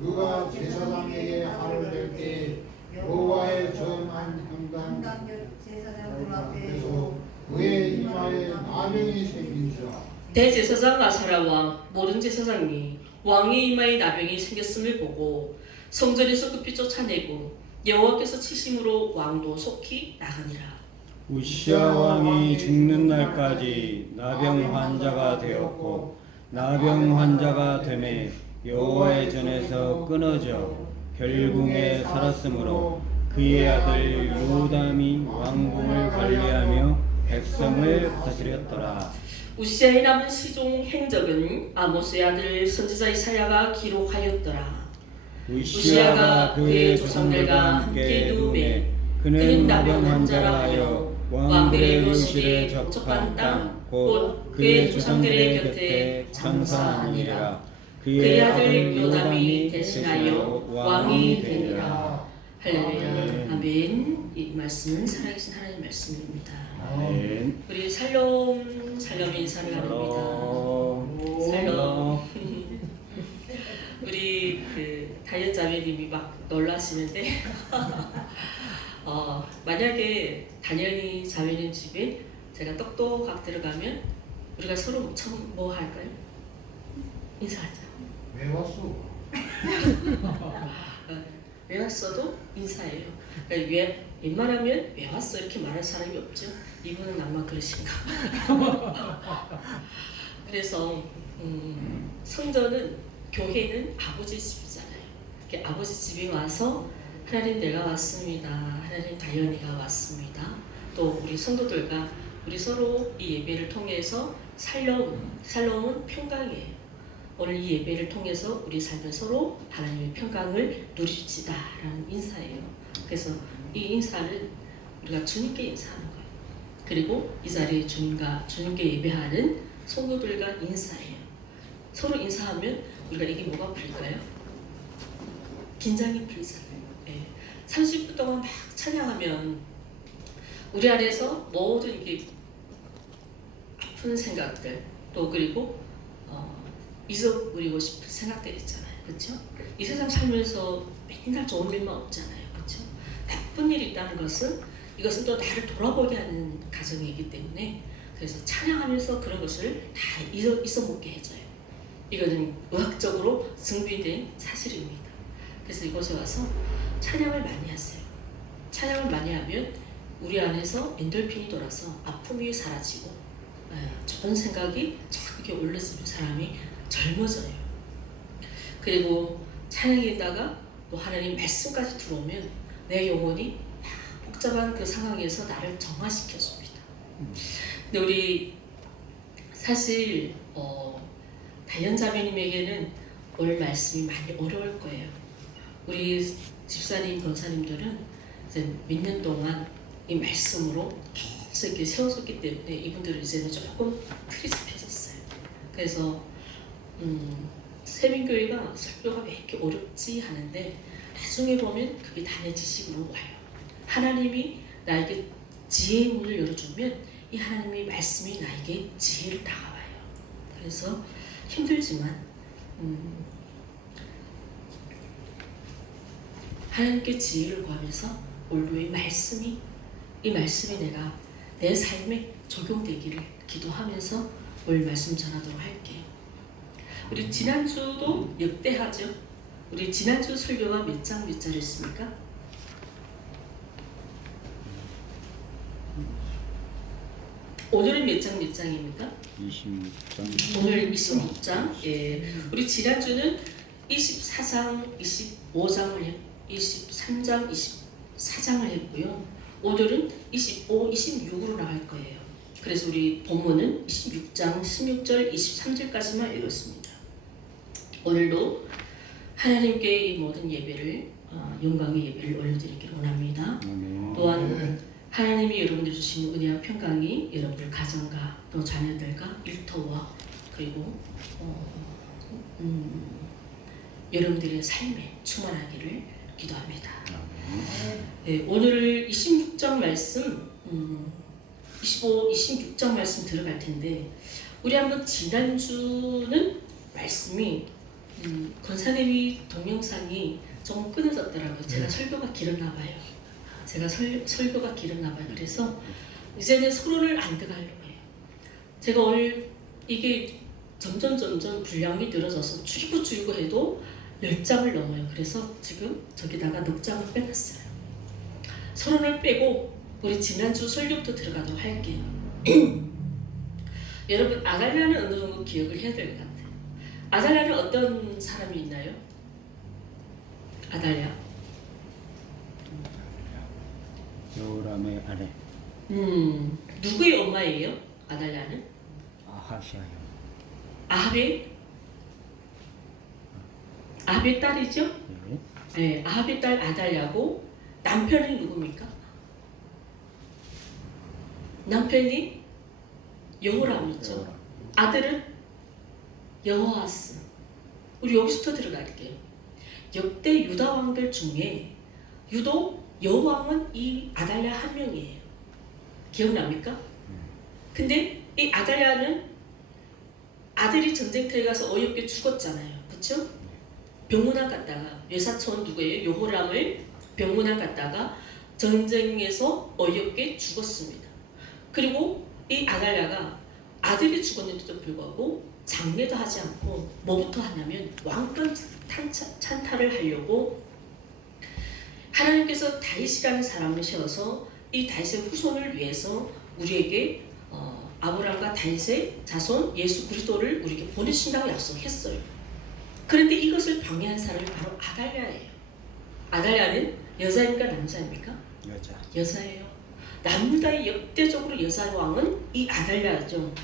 그가 제사장에게 화를 낼 때 여호와의 정한 평강 제사장 앞에서 그의 이마에 나병이 생긴지라. 대제사장 아사랴 왕 모든 제사장이 왕의 이마에 나병이 생겼음을 보고 성전에서 급히 쫓아내고 여호와께서 치심으로 왕도 속히 나가니라. 우시야 왕이 죽는 날까지 나병 환자가 되었고 나병 환자가 되매 여호와의 전에서 끊어져 별궁에 살았으므로 그의 아들 요담이 왕궁을 관리하며 백성을 다스렸더라. 우시아의 남은 시종 행적은 아모스의 아들 선지자 이사야가 기록하였더라. 우시야가 그의 조상들과 함께 누우매 그는 나병 환자라 하여 왕들의 묘실에 접한 땅 곧 그의 조상들의 곁에 장사하니라. 그의 아들 요담이 대신하여 왕이 되니라. 할렐루야. 아멘. 이 말씀은 살아계신 하나님의 말씀입니다. 아멘. 우리 살롬 인사를 나눕니다. 살롬. 우리 그 다이언 자매님이 막 놀라시는데 만약에 다니엘이 자매님 집에 제가 똑똑하게 들어가면 우리가 서로 처음 뭐 할까요? 인사하자. 왜 왔어? 왜 왔어도 인사해요. 그러니까 웬만하면 왜 왔어 이렇게 말할 사람이 없죠. 이분은 아마 그러신가 봐. 그래서 성전은 교회는 아버지 집이잖아요. 이렇게 아버지 집에 와서 하나님 내가 왔습니다. 하나님 다이언이가 왔습니다. 또 우리 성도들과 우리 서로 이 예배를 통해서 살롬은 평강이에요. 오늘 이 예배를 통해서 우리 삶은 서로 하나님의 평강을 누립시다 라는 인사예요. 그래서 이 인사는 우리가 주님께 인사하는 거예요. 그리고 이 자리에 주님께 예배하는 성도들과 인사해요. 서로 인사하면 우리가 이게 뭐가 풀릴까요? 긴장이 풀리잖아요. 30분 동안 막 찬양하면 우리 안에서 모든 이게 아픈 생각들 또 그리고 잊어버리고 싶은 생각들 있잖아요. 그렇죠? 이 세상 살면서 맨날 좋은 일만 없잖아요. 그렇죠? 나쁜 일이 있다는 것은 이것은 또 나를 돌아보게 하는 과정이기 때문에 그래서 찬양하면서 그런 것을 다 잊어먹게 해줘요. 이거는 의학적으로 증빙된 사실입니다. 그래서 이곳에 와서 찬양을 많이 하세요. 찬양을 많이 하면 우리 안에서 엔돌핀이 돌아서 아픔이 사라지고 좋은 생각이 자꾸 올라지면 사람이 젊어져요. 그리고 찬양에다가 또 하나님 말씀까지 들어오면 내 영혼이 복잡한 그 상황에서 나를 정화시켜줍니다. 근데 우리 사실 다이언 자매님에게는 오늘 말씀이 많이 어려울 거예요. 우리 집사님, 권사님들은 이제 몇 년 동안 이 말씀으로 계속 이렇게 세워졌기 때문에 이분들은 이제는 조금 틀이 잡혀졌어요. 그래서 세민교회가 설교가 왜 이렇게 어렵지 하는데 나중에 보면 그게 다 내 지식으로 와요. 하나님이 나에게 지혜의 문을 열어주면 이 하나님의 말씀이 나에게 지혜를 다가와요. 그래서 힘들지만 하나님께 지혜를 구하면서 오늘의 이 말씀이 내가 내 삶에 적용되기를 기도하면서 오늘 말씀 전하도록 할게요. 우리 지난주도 역대하죠. 우리 지난주 설교가 몇 장 몇 절이었습니까? 오늘은 몇 장 몇 장입니까? 26장. 오늘 26장. 예. 우리 지난주는 24장, 25장을 23장, 24장을 했고요. 오늘은 25, 26으로 나갈 거예요. 그래서 우리 본문은 26장 16절, 23절까지만 읽었습니다. 오늘도 하나님께 이 모든 예배를 영광의 예배를 올려드리기를 원합니다. 또한 하나님이 여러분들 주신 은혜와 평강이 여러분들 가정과 또 자녀들과 일터와 그리고 여러분들의 삶에 충만하기를 기도합니다. 네, 오늘 26장 말씀 25, 26장 말씀 들어갈 텐데 우리 한번 지난주는 말씀이 권사님이 동영상이 조금 끊어졌더라고요. 제가 설교가 길었나 봐요. 설교가 길었나 봐요. 그래서 이제는 서론을 안 들어가려고 해요. 제가 오늘 이게 점점 분량이 늘어져서 줄이고 해도 10장을 넘어요. 그래서 지금 저기다가 넉 장을 빼놨어요. 서론을 빼고 우리 지난주 설교부터 들어가도록 할게요. 여러분 아달랴는 어느 정도 기억을 해야 될 것 같아요. 아달랴는 어떤 사람이 있나요? 아달랴. 요람의 아내 누구의 엄마예요? 아달랴는? 아하시아요. 아합의 딸이죠? 네. 네, 아합의 딸 아달랴고 남편이 누굽니까? 남편이 여호람이죠. 요람. 아들은 여호아스. 우리 여기서부터 들어갈게요. 역대 유다 왕들 중에 유독 여호왕은 이 아달랴 한 명이에요. 기억납니까? 근데 이 아달랴는 아들이 전쟁터에 가서 어이없게 죽었잖아요. 그렇죠? 병문안 갔다가 외사촌 누구예요? 여호람을 병문안 갔다가 전쟁에서 어이없게 죽었습니다. 그리고 이 아달랴가 아들이 죽었는데도 불구하고 장례도 하지 않고 뭐부터 하냐면 왕권 찬탈을 하려고 하나님께서 다윗이라는 사람을 세워서 이 다윗의 후손을 위해서 우리에게 아브라함과 다윗의 자손 예수 그리스도를 우리에게 보내신다고 약속했어요. 그런데 이것을 방해한 사람이 바로 아달랴예요. 아달랴는 여자입니까 남자입니까? 여자예요. 남유다의 역대적으로 여자 왕은 이 아달랴죠.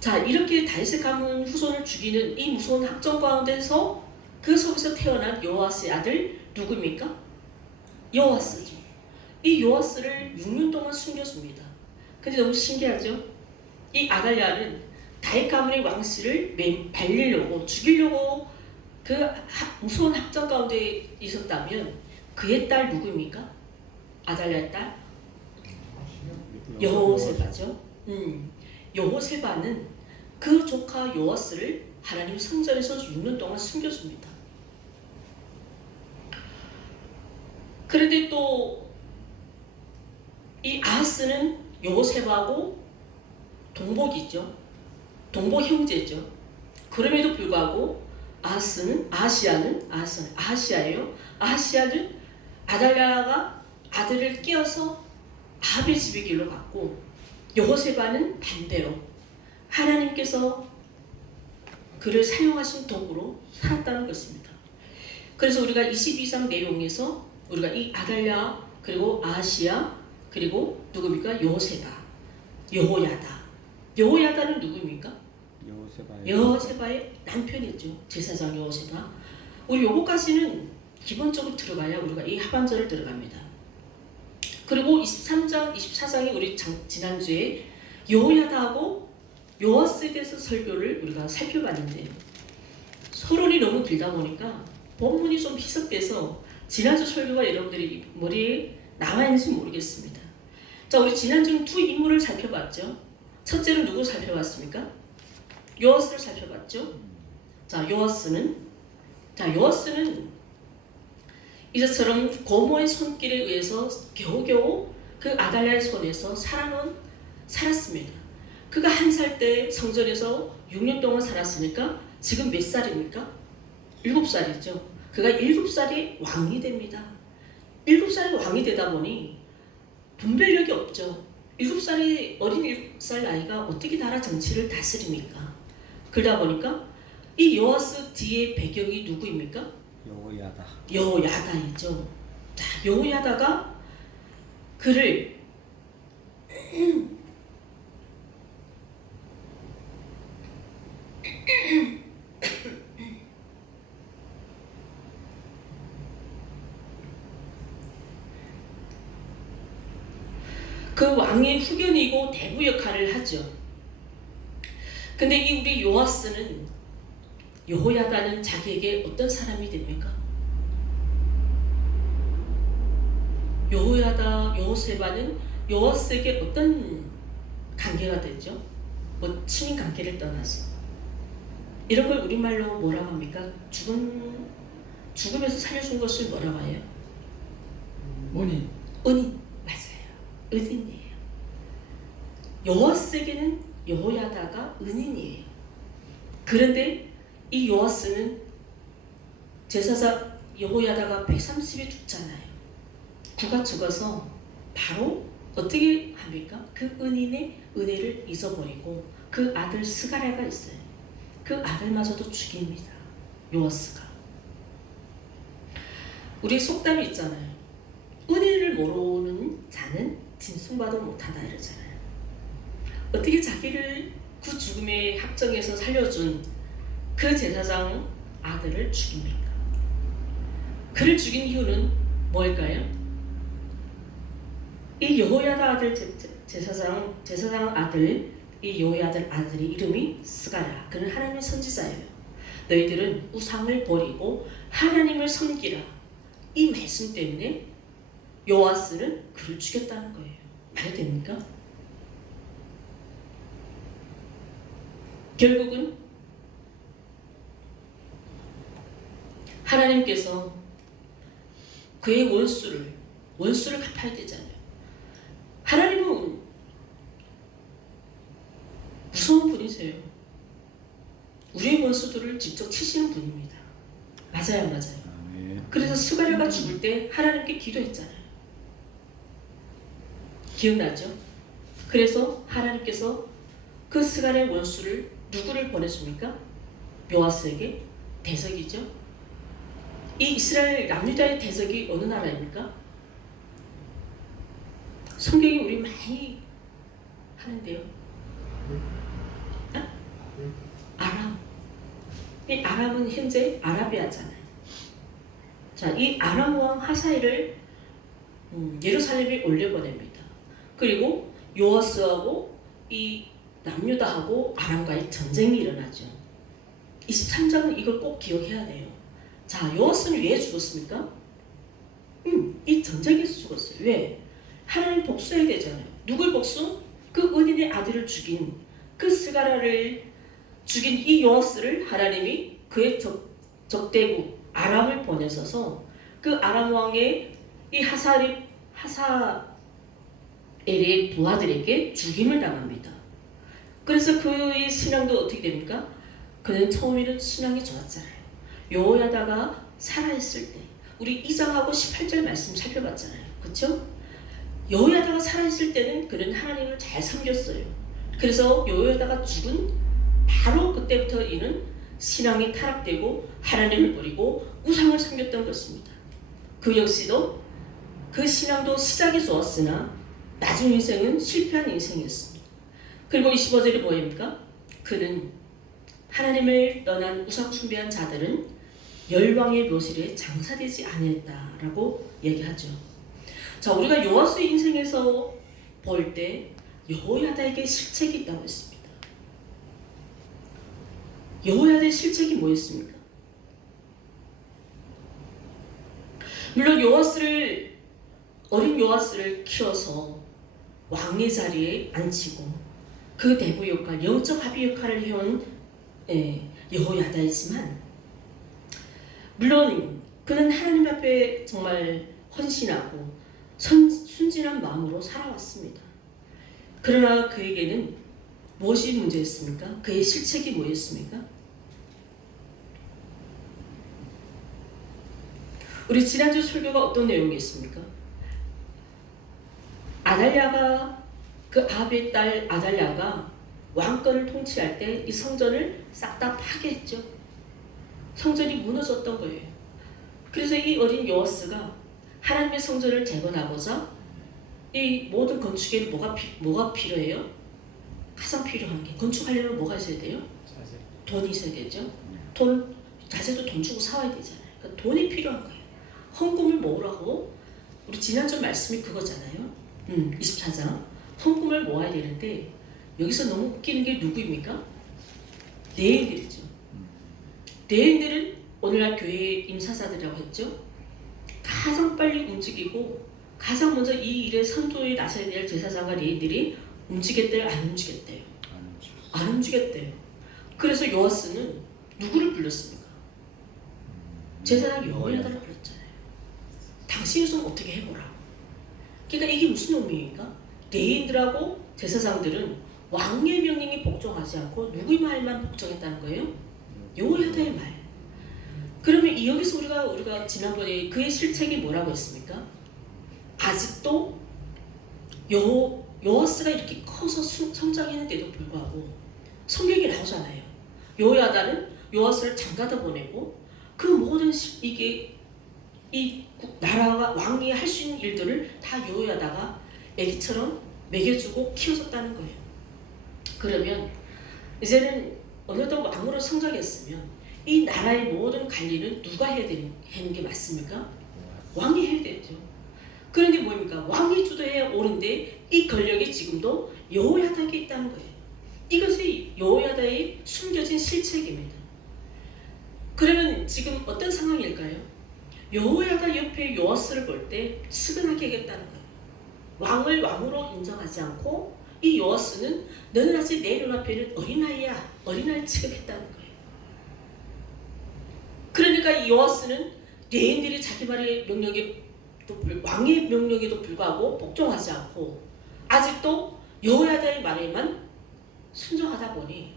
자, 이렇게 다윗의 가문 후손을 죽이는 이 무서운 학정 가운데서 그 속에서 태어난 요아스의 아들 누구입니까? 요아스죠. 이 요아스를 6년 동안 숨겨줍니다. 근데 너무 신기하죠? 이 아달랴는 다윗 가문의 왕실을 발리려고 죽이려고 그 무서운 학정 가운데 있었다면 그의 딸 누구입니까? 아달랴의 딸? 여호세바죠. 여호세바는 그 조카 요아스를 하나님 성전에서 6년 동안 숨겨줍니다. 그런데 또 이 아하스는 여호세바하고 동복이죠. 동복 형제죠. 그럼에도 불구하고 아하시아예요. 아하시아는 아달랴가 아들을 끼어서 아합의 집의 길로 갔고 여호세바는 반대로 하나님께서 그를 사용하신 도구로 살았다는 것입니다. 그래서 우리가 22장 내용에서 우리가 이 아달랴 그리고 아하시아 그리고 누굽니까? 여호세바, 여호야다는 누구입니까? 여호세바의 남편이죠. 제사장 여호세바. 우리 요거까지는 기본적으로 들어가야 우리가 이 하반절을 들어갑니다. 그리고 23장, 24장이 우리 지난주에 여호야다하고 요아스에 대해서 설교를 우리가 살펴봤는데 서론이 너무 길다 보니까 본문이 좀 희석돼서 지난주 설교가 여러분들이 머리에 남아있는지 모르겠습니다. 자, 우리 지난주는 두 인물을 살펴봤죠. 첫째로 누구 살펴봤습니까? 요아스를 살펴봤죠. 자, 요아스는 이제처럼 고모의 손길에 의해서 겨우겨우 그 아달랴의 손에서 살았습니다. 그가 1살 때 성전에서 6년 동안 살았으니까 지금 몇 살입니까? 7살이죠. 그가 7살에 왕이 됩니다. 7살에 왕이 되다 보니 분별력이 없죠. 7살의 어린 7살 나이가 어떻게 나라 정치를 다스립니까? 그러다 보니까 이 요아스 뒤의 배경이 누구입니까? 여호야다이죠. 자, 여호야다가 그를 그 왕의 후견이고 대부 역할을 하죠. 근데 이 우리 요아스는 여호야다는 자기에게 어떤 사람이 됩니까? 여호세바는 요아스에게 어떤 관계가 되죠? 뭐 친인 관계를 떠나서 이런 걸 우리말로 뭐라고 합니까? 죽음에서 살려준 것을 뭐라고 해요? 원인. 은인. 맞아요. 은인이에요. 요아스에게는 여호야다가 은인이에요. 그런데 이 요아스는 제사장 여호야다가 130에 죽잖아요. 그가 죽어서 바로 어떻게 합니까? 그 은인의 은혜를 잊어버리고 그 아들 스가랴가 있어요. 그 아들마저도 죽입니다. 요아스가. 우리 속담이 있잖아요. 은혜를 모르는 자는 진승봐도 못하다 이러잖아요. 어떻게 자기를 그 죽음의 학정에서 살려준 그 제사장 아들을 죽입니까? 그를 죽인 이유는 뭘까요? 이 여호야다 아들 제사장 아들, 이 여호야다 아들의 이름이 스가랴. 그는 하나님의 선지자예요. 너희들은 우상을 버리고 하나님을 섬기라. 이 말씀 때문에 요아스는 그를 죽였다는 거예요. 말이 됩니까? 결국은 하나님께서 그의 원수를 갚아야 되잖아요. 하나님은 무서운 분이세요. 우리의 원수들을 직접 치시는 분입니다. 맞아요. 아멘. 그래서 스가랴가 죽을 때 하나님께 기도했잖아요. 기억나죠? 그래서 하나님께서 그 스가랴의 원수를 누구를 보내줍니까? 요아스에게. 대적이죠. 이 이스라엘 남유다의 대적이 어느 나라입니까? 성경이 우리 많이 하는데요. 아람. 이 아람은 현재 아라비아잖아요. 자, 이 아람 왕 하사엘을 예루살렘에 올려보냅니다. 그리고 요아스하고 이 남유다하고 아람과의 전쟁이 일어나죠. 23장은 이걸 꼭 기억해야 돼요. 자, 요아스는 왜 죽었습니까? 이 전쟁에서 죽었어요. 왜? 하나님 복수해야 되잖아요. 누굴 복수? 그 은인의 아들을 죽인 그 스가랴를 죽인 이 요아스를 하나님이 그의 적대국 아람을 보내셔서 그 아람 왕의 이 하사엘의 부하들에게 죽임을 당합니다. 그래서 그의 신앙도 어떻게 됩니까? 그는 처음에는 신앙이 좋았잖아요. 여호야다가 살아있을 때 우리 2장하고 18절 말씀 살펴봤잖아요. 그렇죠? 여호야다가 살아있을 때는 그는 하나님을 잘 섬겼어요. 그래서 여호야다가 죽은 바로 그때부터 이는 신앙이 타락되고 하나님을 버리고 우상을 섬겼던 것입니다. 그 역시도 그 신앙도 시작이 좋았으나 나중 인생은 실패한 인생이었습니다. 그리고 25절이 뭐입니까? 그는 하나님을 떠난 우상 숭배한 자들은 열왕의 묘실에 장사되지 아니했다라고 얘기하죠. 자, 우리가 요아스 인생에서 볼 때 여호야다에게 실책이 있다고 했습니다. 여호야다의 실책이 뭐였습니까? 물론 어린 요아스를 키워서 왕의 자리에 앉히고 그 대부 역할, 영적 합의 역할을 해온 여호야다이지만 물론 그는 하나님 앞에 정말 헌신하고 순진한 마음으로 살아왔습니다. 그러나 그에게는 무엇이 문제였습니까? 그의 실책이 뭐였습니까? 우리 지난주 설교가 어떤 내용이었습니까? 아달랴가 그 아합의 딸 아달랴가 왕권을 통치할 때 이 성전을 싹 다 파괴했죠. 성전이 무너졌던 거예요. 그래서 이 어린 요아스가 하나님의 성전을 재건하고자 이 모든 건축에 뭐가 필요해요? 가장 필요한 게 건축하려면 뭐가 있어야 돼요? 돈이 있어야 되죠. 자재도 돈 주고 사와야 되잖아요. 그러니까 돈이 필요한 거예요. 헌금을 모으라고 우리 지난주 말씀이 그거잖아요. 24장 헌금을 모아야 되는데 여기서 너무 웃기는 게 누구입니까? 내인들이죠. 내인들은 오늘날 교회 임사자들이라고 했죠. 가장 빨리 움직이고 가장 먼저 이 일에 선도에 나서야 될 제사장과 레위인들이 움직였대요? 안 움직였대요? 안 움직였대요. 그래서 요아스는 누구를 불렀습니까? 제사장 여호야다를 불렀잖아요. 당신의 손 어떻게 해보라고. 그러니까 이게 무슨 의미입니까? 레위인들하고 제사장들은 왕의 명령에 복종하지 않고 누구의 말만 복종했다는 거예요? 여호야다의 말. 그러면 여기서 우리가 지난번에 그의 실책이 뭐라고 했습니까? 아직도 여호와스가 이렇게 커서 성장했는데도 불구하고 성경이 나오잖아요. 여호야다는 여호와스를 장가다 보내고 그 모든 이게 이 나라가 왕이 할 수 있는 일들을 다 여호야다가 애기처럼 먹여주고 키워줬다는 거예요. 그러면 이제는 어느덧 왕으로 성장했으면 이 나라의 모든 관리는 누가 해야 되는 게 맞습니까? 왕이 해야 되죠. 그런데 뭡니까? 왕이 주도해야 옳은데 이 권력이 지금도 여호야다에게 있다는 거예요. 이것이 여호야다의 숨겨진 실책입니다. 그러면 지금 어떤 상황일까요? 여호야다 옆에 요아스를 볼 때 측은하게 하겠다는 거예요. 왕을 왕으로 인정하지 않고 이 요아스는 너는 아직 내 눈앞에는 어린아이야. 어린아이 취급했다는 거예요. 그러니까 이 요아스는 레인들이 자기 말의 명령에 왕의 명령에도 불구하고 복종하지 않고 아직도 여호야다의 말에만 순종하다 보니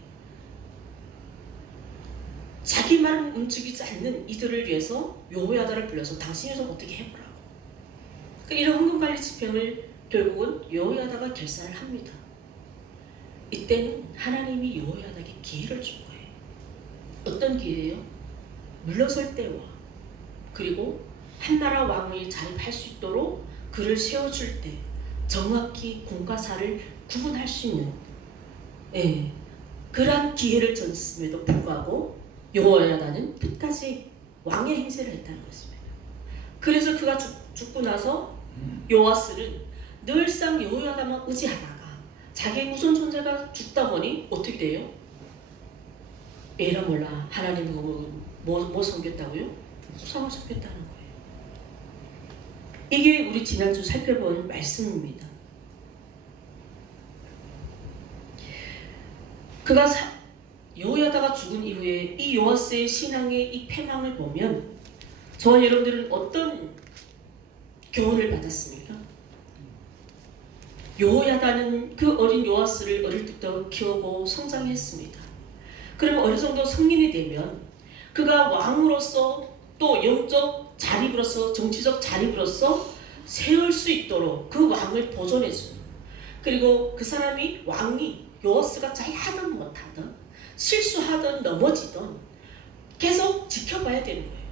자기 말은 움직이지 않는 이들을 위해서 여호야다를 불러서 당신이 좀 어떻게 해보라고. 그러니까 이런 헌금관리 집행을 결국은 여호야다가 결산을 합니다. 이때는 하나님이 여호야다에게 기회를 준 거예요. 어떤 기회예요? 물러설 때와 그리고 한나라 왕이 자립할 수 있도록 그를 세워줄 때 정확히 공과 사를 구분할 수 있는 그러한 기회를 줬음에도 불구하고 여호야다는 끝까지 왕의 행세를 했다는 것입니다. 그래서 그가 죽고 나서 요아스는 늘상 여호야다만 의지하다가 자기의 우선 존재가 죽다 보니 어떻게 돼요? 에라 몰라 하나님이 뭐 섬겼다고요? 우상을 섬겼다는 거예요. 이게 우리 지난주 살펴본 말씀입니다. 그가 여호야다가 죽은 이후에 이 요아스의 신앙의 이 패망을 보면 저와 여러분들은 어떤 교훈을 받았습니까? 여호야다는 그 어린 요아스를 어릴 때부터 키우고 성장했습니다. 그럼 어느 정도 성인이 되면 그가 왕으로서 또 영적 자립으로서 정치적 자립으로서 세울 수 있도록 그 왕을 보존해주는 그리고 그 사람이 왕이 요아스가 잘하든 못하든 실수하든 넘어지든 계속 지켜봐야 되는 거예요.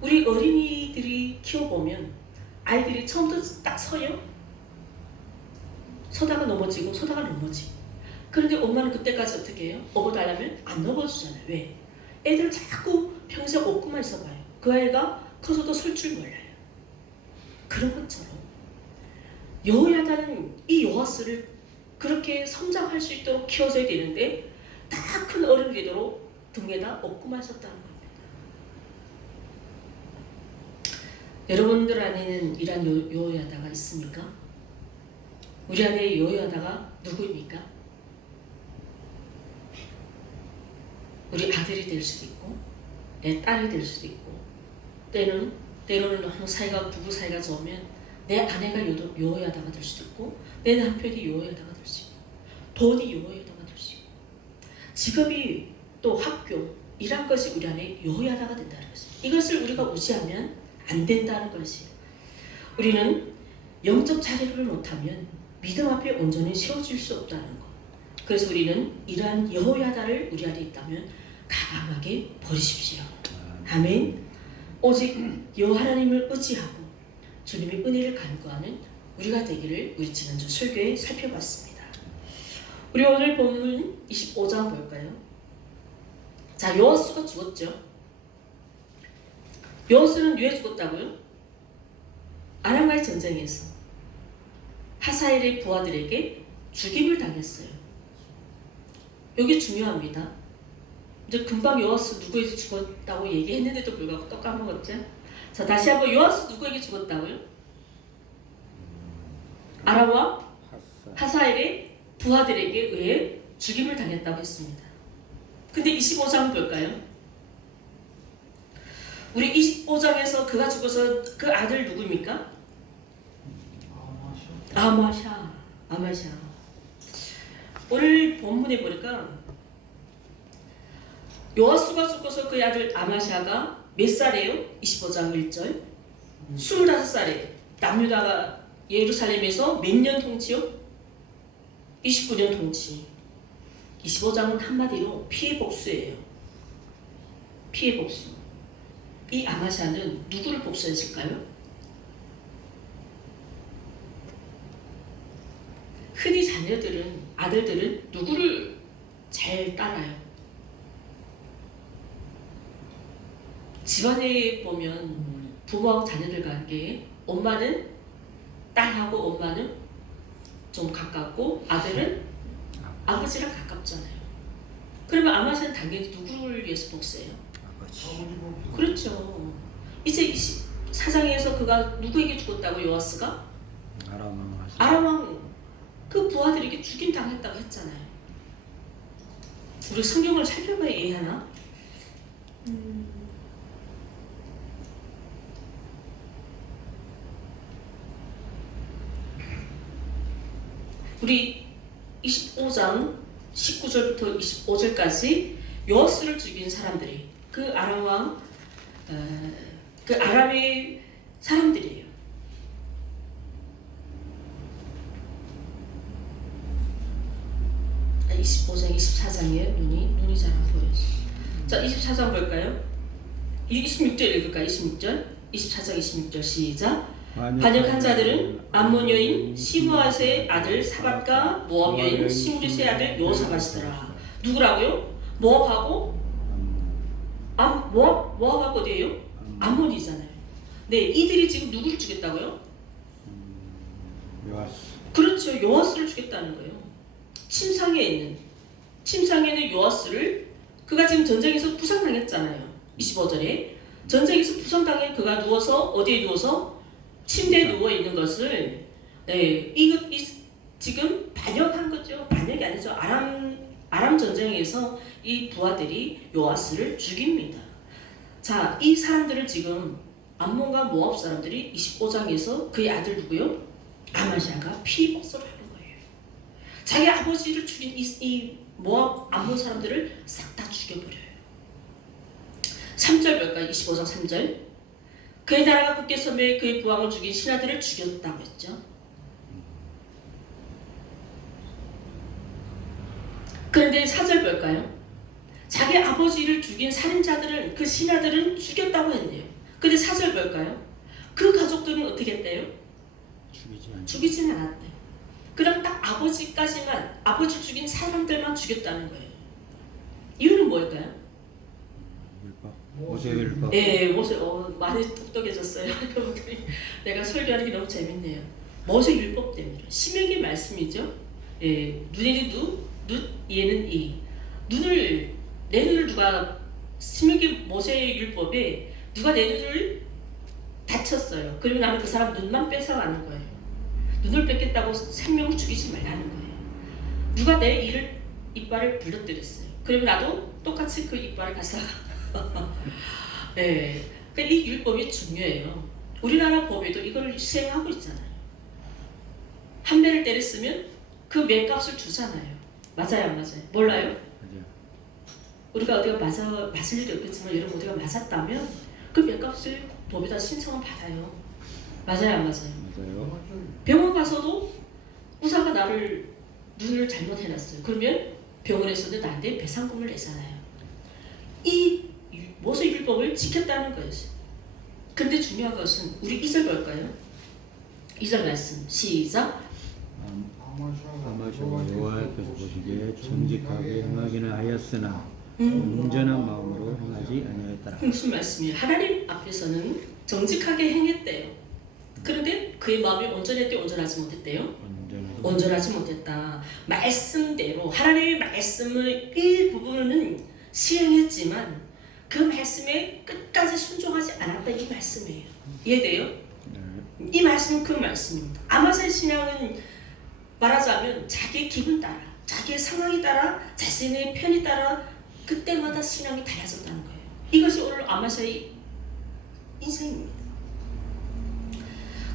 우리 어린이들이 키워보면 아이들이 처음부터 딱 서요. 서다가 넘어지고 서다가 넘어지고 그런데 엄마는 그때까지 어떻게 해요? 업어달라면 안 넘어주잖아요. 왜? 애들 자꾸 평생 업고만 있어봐요. 그 아이가 커서도 설 줄 몰라요. 그런 것처럼 여호야다는 이 요아스를 그렇게 성장할 수 있도록 키워줘야 되는데 다 큰 어른이 되도록 등에다 업고만 있었다는 겁니다. 여러분들 안에는 이런 여호야다가 있습니까? 우리 안에 여호야다가 누구입니까? 우리 아들이 될 수도 있고 내 딸이 될 수도 있고 때로는 사이가 부부 사이가 좋으면 내 아내가 여호야다가 될 수도 있고 내 남편이 여호야다가 될 수 있고 돈이 여호야다가 될 수 있고 직업이 또 학교 이런 것이 우리 안에 여호야다가 된다는 것입니다. 이것을 우리가 무시하면 안 된다는 것이에요. 우리는 영적 자립을 못하면 믿음 앞에 온전히 세워질 수 없다는 것. 그래서 우리는 이러한 여호야다를 우리 안에 있다면 가감하게 버리십시오. 아멘. 오직 여호와 하나님을 의지하고 주님의 은혜를 간구하는 우리가 되기를 우리 지난주 설교에 살펴봤습니다. 우리 오늘 본문 25장 볼까요? 자, 요아스가 죽었죠. 요아스는 왜 죽었다고요? 아람과의 전쟁에서 하사엘의 부하들에게 죽임을 당했어요. 여기 중요합니다. 이제 금방 요아스 누구에게 죽었다고 얘기했는데도 불구하고 또 까먹었죠? 자, 다시 한번 요아스 누구에게 죽었다고요? 아람과 하사엘의 부하들에게 의해 죽임을 당했다고 했습니다. 근데 25장 볼까요? 우리 25장에서 그가 죽어서 그 아들 누구입니까? 아마샤. 오늘 본문에 보니까 요아스가 죽어서 그 아들 아마샤가 몇 살이에요? 25장 1절 25살이에요. 남유다가 예루살렘에서 몇 년 통치요? 29년 통치. 25장은 한마디로 피해 복수예요. 피해 복수. 이 아마샤는 누구를 복수했을까요? 흔히 자녀들은, 아들들은 누구를 잘 따라요? 집안에 보면 부모하고 자녀들 관계에 엄마는 딸하고 엄마는 좀 가깝고 아들은 아버지랑 가깝잖아요. 그러면 아마샤는 당연히 누구를 위해서 복수해요? 아버지. 그렇죠. 이제 24장에서 그가 누구에게 죽었다고 요아스가? 아람 왕 그 부하들에게 죽임 당했다고 했잖아요. 우리 성경을 살펴봐야 이해하나? 우리 25장 19절부터 25절까지 요아스를 죽인 사람들이 그 아람 왕, 그 아람의 사람들이에요. 아, 25장, 24장이에요. 눈이 잘 안 보여요. 자, 24장 볼까요? 26절 읽을까요? 26절, 24장 26절 시작. 반역한 자들은 암몬 여인 시므아스의 아들 사밧과 모압 여인 시므리스의 아들 요사밧이더라. 누구라고요? 모압하고 모압하고 어디예요? 암몬이잖아요. 네, 이들이 지금 누구를 죽였다고요? 요아스. 그렇죠. 요아스를 죽였다는 거예요. 침상에 있는 요아스를 그가 지금 전쟁에서 부상당했잖아요. 25절에 전쟁에서 부상당해 그가 누워서 어디에 누워서 침대에 누워 있는 것을 지금 반역한 거죠. 반역이 아니죠. 아람 전쟁에서 이 부하들이 요아스를 죽입니다. 자, 이 사람들을 지금 암몬과 모압 사람들이 25장에서 그의 아들 누구요? 아마샤가 피복수를 하는 거예요. 자기 아버지를 죽인 이 모압 암몬 사람들을 싹 다 죽여버려요. 3절 볼까요? 25장 3절. 그의 나라가 굳게 서매 그의 부왕을 죽인 신하들을 죽였다고 했죠. 그런데 4절 볼까요? 자기 아버지를 죽인 살인자들은 그 신하들은 죽였다고 했네요. 근데 4절 볼까요? 그 가족들은 어떻게 했대요? 죽이지는 않았대요. 그럼 딱 아버지까지만, 아버지 죽인 사람들만 죽였다는 거예요. 이유는 뭘까요? 모세율법. 네, 많이 똑똑해졌어요. 내가 설교하는 게 너무 재밌네요. 모세율법 때문에. 신명기 말씀이죠. 예, 눈이 눈, 얘는 이. 내 눈을 누가 신명기 모세율법에 누가 내 눈을 다쳤어요. 그리고 나는 그 사람 눈만 뺏어가는 거예요. 눈을 뺏겠다고 생명을 죽이지 말라는 거예요. 누가 내 이빨을 불러뜨렸어요. 그리고 나도 똑같이 그 이빨을 가서 네, 그러니까 이 율법이 중요해요. 우리나라 법에도 이걸 시행하고 있잖아요. 한 배를 때렸으면 그 매값을 주잖아요. 맞아요, 안 맞아요? 몰라요? 맞아요. 우리가 어디가 맞을 일이 없겠지만 여러분 어디가 맞았다면 그 매값을 법에다 신청을 받아요. 맞아요, 안 맞아요? 맞아요. 병원 가서도 의사가 눈을 잘못해놨어요. 그러면 병원에서도 나한테 배상금을 내잖아요. 이 모세율법을 지켰다는 거였어요. 그런데 중요한 것은 우리 2절 볼까요? 2절 말씀 시작. 아마샤가 여호와께서 보시기에 정직하게 행하기는 하였으나 온전한 마음으로 행하지 아니하였더라. 무슨 말씀이에요? 하나님 앞에서는 정직하게 행했대요. 그런데 그의 마음이 온전했대요? 온전하지 못했대요? 온전하지 못했다. 말씀대로 하나님의 말씀의 일부분은 시행했지만 그 말씀에 끝까지 순종하지 않았다. 이 말씀이에요. 이해돼요? 네. 이 말씀은 그 말씀입니다. 아마사의 신앙은 말하자면 자기의 기분 따라, 자기의 상황에 따라, 자신의 편에 따라 그때마다 신앙이 달라졌다는 거예요. 이것이 오늘 아마샤의 인생입니다.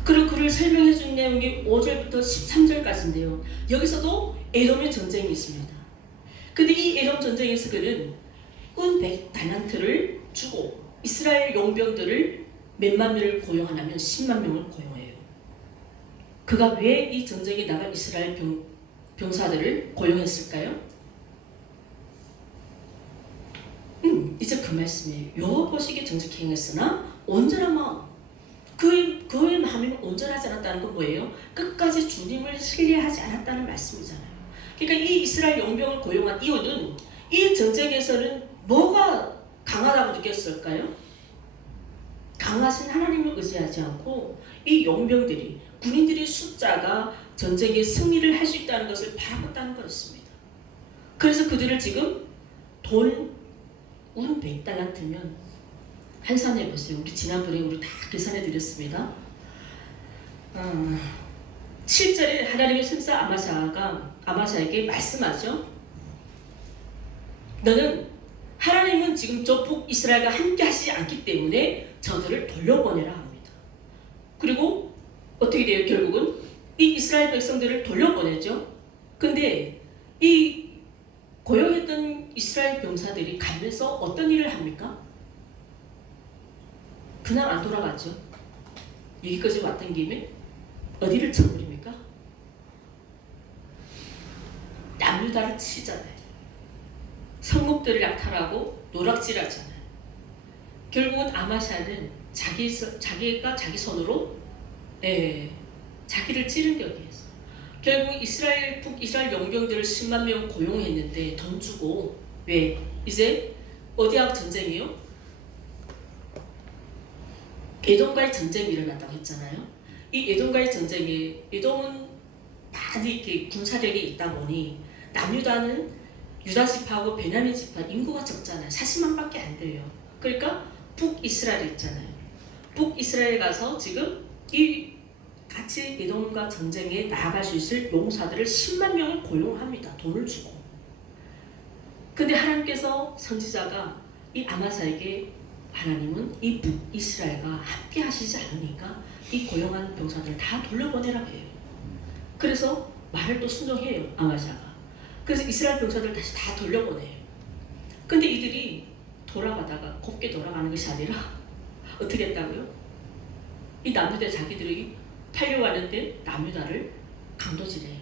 그리고 그를 설명해 준 내용이 5절부터 13절까지인데요. 여기서도 에돔의 전쟁이 있습니다. 근데 이 에돔 전쟁에서 그는 꾼 100달란트를 주고 이스라엘 용병들을 몇만 명을 고용하냐면 10만 명을 고용해요. 그가 왜 이 전쟁에 나간 이스라엘 병사들을 고용했을까요? 이제 그 말씀이에요. 여호와 보시기에 정직히 행했으나 온전한 마음, 그의 마음이 온전하지 않았다는 건 뭐예요? 끝까지 주님을 신뢰하지 않았다는 말씀이잖아요. 그러니까 이 이스라엘 용병을 고용한 이유는 이 전쟁에서는 뭐가 강하다고 느꼈을까요? 강하신 하나님을 의지하지 않고 이 용병들이, 군인들의 숫자가 전쟁에 승리를 할 수 있다는 것을 바라봤다는 것입니다. 그래서 그들을 지금 운 100달란트면 환산해 보세요. 우리 지난번에 우리 다 계산해 드렸습니다. 7절에 하나님의 선지자 아마샤에게 말씀하죠. 너는 하나님은 지금 저 북이스라엘과 함께 하시지 않기 때문에 저들을 돌려보내라 합니다. 그리고 어떻게 돼요? 결국은 이 이스라엘 백성들을 돌려보내죠. 근데 이 고용했던 이스라엘 병사들이 가면서 어떤 일을 합니까? 그냥 안 돌아가죠. 여기까지 왔던 김에 어디를 쳐버립니까? 남유다를 치잖아요. 성읍들을 약탈하고 노락질하잖아요. 결국은 아마샤는 자기가 자기 손으로 자기를 찌른 격이었어요. 결국 북이스라엘 용병들을 10만 명 고용했는데 돈 주고 왜? 이제 어디하고 전쟁이요? 에돔과의 전쟁이 일어났다고 했잖아요. 이 에돔과의 전쟁에 에돔은 많이 이렇게 군사력이 있다 보니 남유다는 유다 지파하고 베냐민 지파 인구가 적잖아요. 40만밖에 안 돼요. 그러니까 북이스라엘 있잖아요. 북이스라엘 가서 지금 이 같이 에돔과 전쟁에 나아갈 수 있을 용사들을 10만 명을 고용합니다. 돈을 주고. 근데 하나님께서 선지자가 이 아마사에게 하나님은 이 북이스라엘과 함께 하시지 않으니까 이 고용한 병사들을 다 돌려보내라고 해요. 그래서 말을 또 순종해요. 아마샤가. 그래서 이스라엘 병사들을 다시 다 돌려보내요. 근데 이들이 돌아가다가 곱게 돌아가는 것이 아니라 어떻게 했다고요? 이 남유다 자기들이 팔려가는데 남유다를 강도질해요.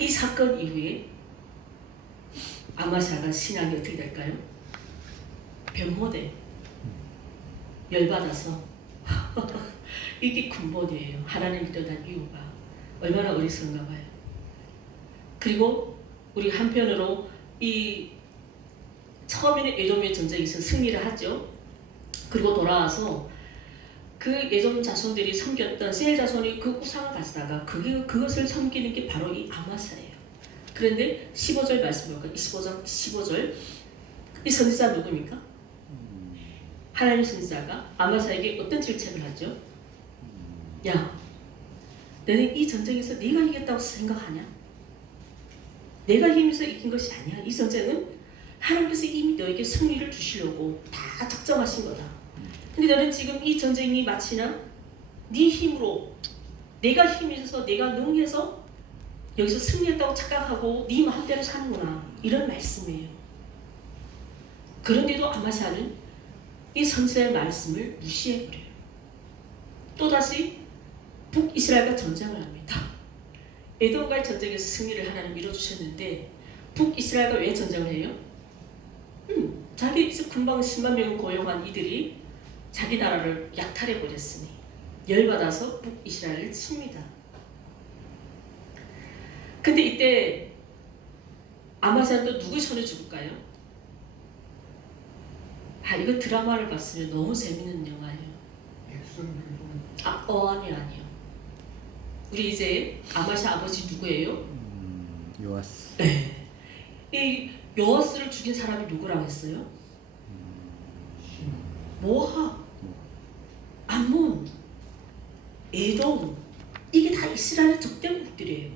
이 사건 이후에 아마샤가 신앙이 어떻게 될까요? 변모돼. 열받아서 이게 근본이에요. 하나님을 떠난 이유가 얼마나 어리석은가 봐요. 그리고 우리 한편으로 이 처음에는 에돔의 전쟁에서 승리를 하죠. 그리고 돌아와서 그 에돔 자손들이 섬겼던 셀 자손이 그 우상을 가지다가 그것을 섬기는 게 바로 이 아마사예요. 그런데 15절 말씀 볼까요? 15절 이 선지자 누구입니까? 하나님 선지자가 아마사에게 어떤 질책을 하죠? 야, 너는 이 전쟁에서 네가 이겼다고 생각하냐? 내가 힘에서 이긴 것이 아니야. 이 전쟁은 하나님께서 이미 너에게 승리를 주시려고 다 작정하신 거다. 근데 너는 지금 이 전쟁이 마치나 네 힘으로 내가 힘이 있어서 내가 능해서 여기서 승리했다고 착각하고 네 마음대로 사는구나. 이런 말씀이에요. 그런데도 아마샤는 이 선지자의 말씀을 무시해버려요. 또다시 북이스라엘과 전쟁을 합니다. 에돔과의 전쟁에서 승리를 하나님 이뤄주셨는데 북이스라엘과 왜 전쟁을 해요? 자기 금방 10만 명을 고용한 이들이 자기 나라를 약탈해버렸으니 열받아서 북이스라엘을 칩니다. 근데 이때 아마샤는 또 누구의 손에 죽을까요? 이거 드라마를 봤으면 너무 재밌는 영화예요. 아니요. 우리 이제 아마샤 아버지 누구예요? 요아스. 네. 이 요아스를 죽인 사람이 누구라고 했어요? 모압, 암몬, 에돔, 이게 다 이스라엘의 적대국들이에요.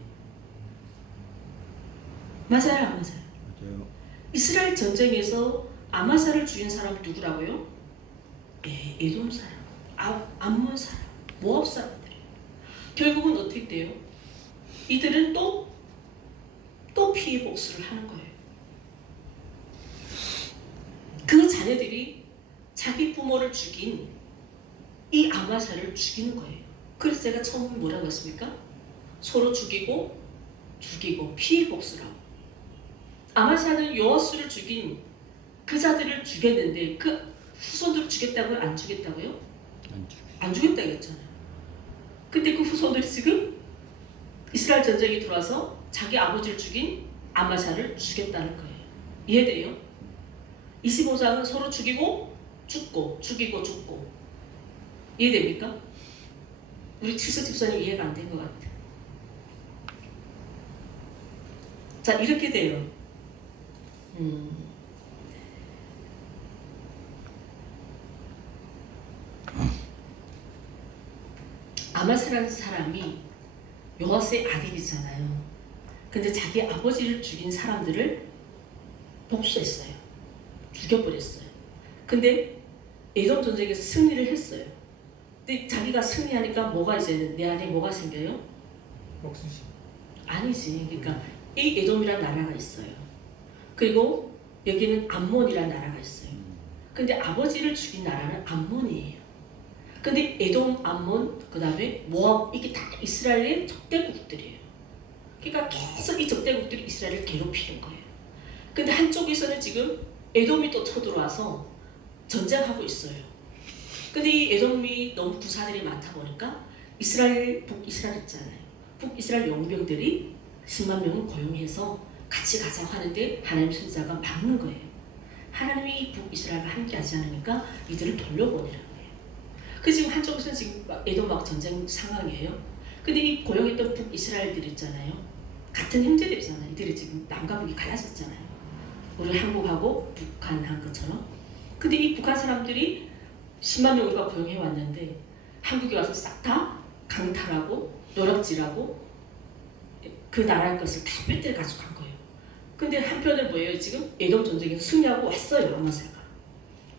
맞아요, 안 맞아요? 맞아요. 이스라엘 전쟁에서 아마사를 죽인 사람 누구라고요? 예, 에돔 사람, 암몬 사람, 모압 사람들이에요. 결국은 어떻게 돼요? 이들은 또 피해 복수를 하는 거예요. 그 자녀들이 자기 부모를 죽인 이 아마사를 죽이는 거예요. 그래서 제가 처음에 뭐라고 했습니까? 서로 죽이고 피해 복수라고. 아마사는 요아스를 죽인 그 자들을 죽였는데 그 후손들을 죽였다고요? 안 죽였다고요? 안 죽였다고 했잖아요. 근데 그 후손들이 지금 이스라엘 전쟁이 들어와서 자기 아버지를 죽인 아마사를 죽였다는 거예요. 이해돼요? 25장은 서로 죽이고 죽고 이해됩니까? 우리 칠서 집사님 이해가 안 된 것 같아요. 자, 이렇게 돼요. 아마사라는 사람이 요아스의 아들이잖아요. 근데 자기 아버지를 죽인 사람들을 복수했어요. 죽여버렸어요. 근데 에돔 전쟁에서 승리를 했어요. 근데 자기가 승리하니까 뭐가 이제 내 안에 뭐가 생겨요? 옥수수. 아니지. 그러니까 이 에돔이라는 나라가 있어요. 그리고 여기는 암몬이라는 나라가 있어요. 근데 아버지를 죽인 나라는 암몬이에요. 근데 에돔, 암몬, 그 다음에 모압, 이게 다 이스라엘의 적대국들이에요. 그러니까 계속 이 적대국들이 이스라엘을 괴롭히는 거예요. 근데 한쪽에서는 지금 에돔이 또 쳐들어와서 전쟁하고 있어요. 근데 이 에돔이 너무 부사들이 많다 보니까 북이스라엘 있잖아요. 북이스라엘 용병들이 10만 명을 고용해서 같이 가자고 하는데 하나님 선지자가 막는 거예요. 하나님이 북이스라엘과 함께하지 않으니까 이들을 돌려보내는 거예요. 그 지금 한쪽에서는 지금 에돔 막 전쟁 상황이에요. 근데 이 고용했던 북이스라엘들 있잖아요. 같은 형제들이잖아요. 이들이 지금 남과 북이 갈라졌잖아요. 우리 한국하고 북한 한 것처럼. 근데 이 북한 사람들이 10만 명을 고용해 왔는데 한국에 와서 싹 다 강탈하고 노력질하고 그 나라의 것을 다 뺏들 가지고 간 거예요. 근데 한편은 뭐예요? 지금 에돔 전쟁에서 승리하고 왔어요. 아마사가.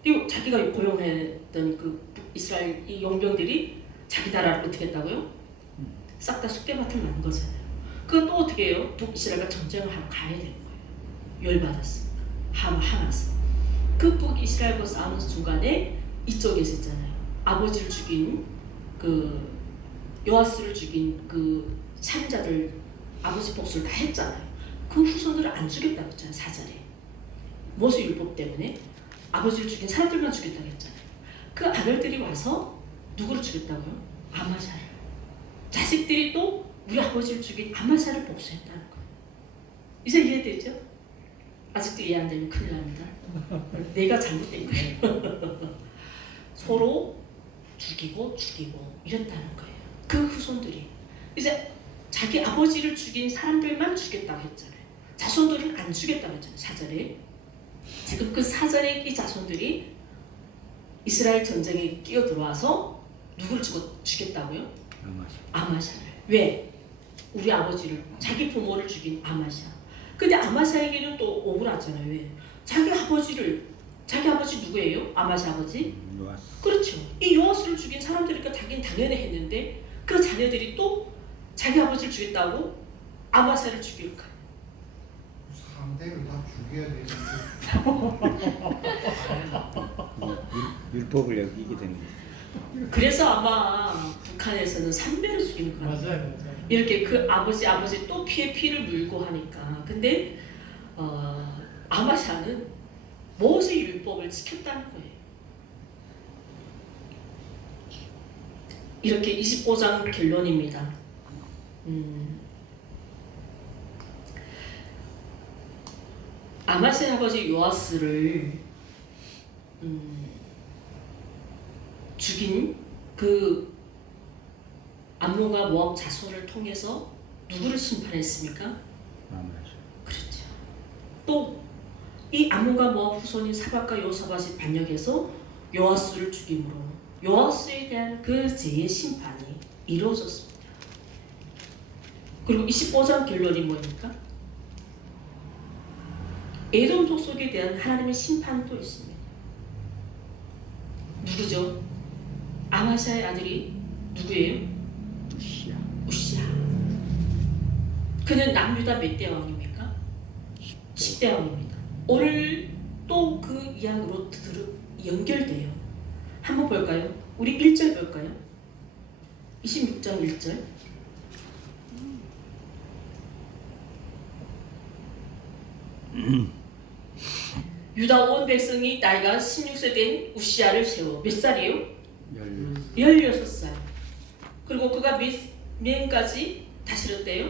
그리고 자기가 고용했던 그 이스라엘 이 용병들이 자기 나라를 어떻게 했다고요? 싹 다 쑥대밭을 만든 거잖아요. 그건 또 어떻게 해요? 북이스라엘과 전쟁을 하러 가야 되는 거예요. 열받았습니다. 하마스. 그 북이스라엘과 싸우는 중간에 이쪽에서 있잖아요. 아버지를 죽인 그 요아스를 죽인 그 살인자들 아버지 복수를 다 했잖아요. 그 후손들을 안 죽였다고 했잖아요. 4절에. 모세율법 때문에 아버지를 죽인 사람들만 죽였다고 했잖아요. 그 아들들이 와서 누구를 죽였다고요? 아마사를. 자식들이 또 우리 아버지를 죽인 아마사를 복수했다는 거예요. 이제 이해되죠? 아직도 이해 안 되면 큰일 납니다. 내가 잘못된 거예요. 서로 죽이고 이랬다는 거예요. 그 후손들이 이제 자기 아버지를 죽인 사람들만 죽였다고 했잖아요. 자손들은 안 죽였다고 했잖아요. 4절에. 지금 그 4절에 이 자손들이 이스라엘 전쟁에 끼어들어와서 누구를 죽였다고요? 아마샤를. 왜? 우리 아버지를, 자기 부모를 죽인 아마샤. 근데 아마샤에게는 또 억울하잖아요. 왜? 자기 아버지 누구예요? 아마샤 아버지? 요아스. 그렇죠. 이 요아스를 죽인 사람들이니까 자기는 당연히 했는데 그 자녀들이 또 자기 아버지를 죽였다고 아마샤를 죽일 거예요. 상대를 다 죽여야 되는데. 율법을 어기게 되는 거예요. 그래서 아마 북한에서는 3배를 죽이는 거예요. 맞아요. 이렇게 그 아버지 또 피를 물고 하니까. 근데 아마샤는 모세 율법을 지켰다는 거예요. 이렇게 25장 결론입니다. 아마샤의 아버지 요아스를 죽인 그 암몬과 모압 자손을 통해서 누구를 심판했습니까? 아마샤. 그렇죠. 또 이 암몬과 모압 후손인 사박과 요사밭이 반역해서 요아스를 죽임으로 요아스에 대한 그 죄의 심판이 이루어졌습니다. 그리고 25장 결론이 뭐입니까? 에돔 족속에 대한 하나님의 심판도 있습니다. 누구죠? 아마샤의 아들이 누구예요? 우시야. 우시야. 그는 남유다 몇 대 왕입니까? 10대 왕입니다. 오늘 또 그 이야기로 연결돼요. 한번 볼까요? 우리 1절 볼까요? 26장 1절. 유다 온 백성이 나이가 16세 된 우시야를 세워 몇 살이에요? 16살. 그리고 그가 몇 년까지 다스렸대요?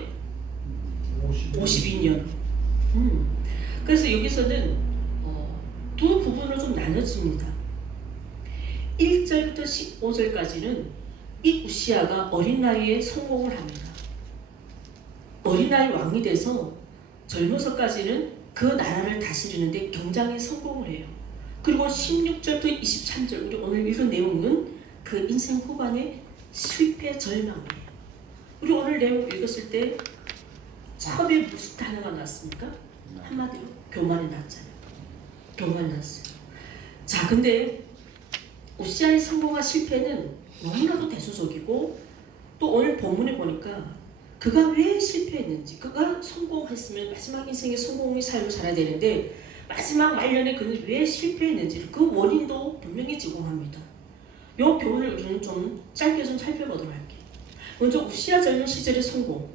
52년. 그래서 여기서는 두 부분으로 좀 나눠집니다. 1절부터 15절까지는 이 우시야가 어린 나이에 성공을 합니다. 어린 나이 왕이 돼서 젊어서까지는 그 나라를 다스리는데 굉장히 성공을 해요. 그리고 16절부터 23절 우리 오늘 읽은 내용은 그 인생 후반의 실패 절망이에요. 우리 오늘 내용 읽었을 때 처음에 무슨 단어가 나왔습니까? 한마디로 교만이 났잖아요. 교만이 났어요. 자, 근데 우시야의 성공과 실패는 너무나도 대수적이고 또 오늘 본문에 보니까 그가 왜 실패했는지, 그가 성공했으면 마지막 인생의 성공의 삶을 살아야 되는데 마지막 말년에 그는 왜 실패했는지 그 원인도 분명히 제공합니다. 이 교훈을 우리는 좀 짧게 좀 살펴보도록 할게요. 먼저 우시야 젊은 시절의 성공.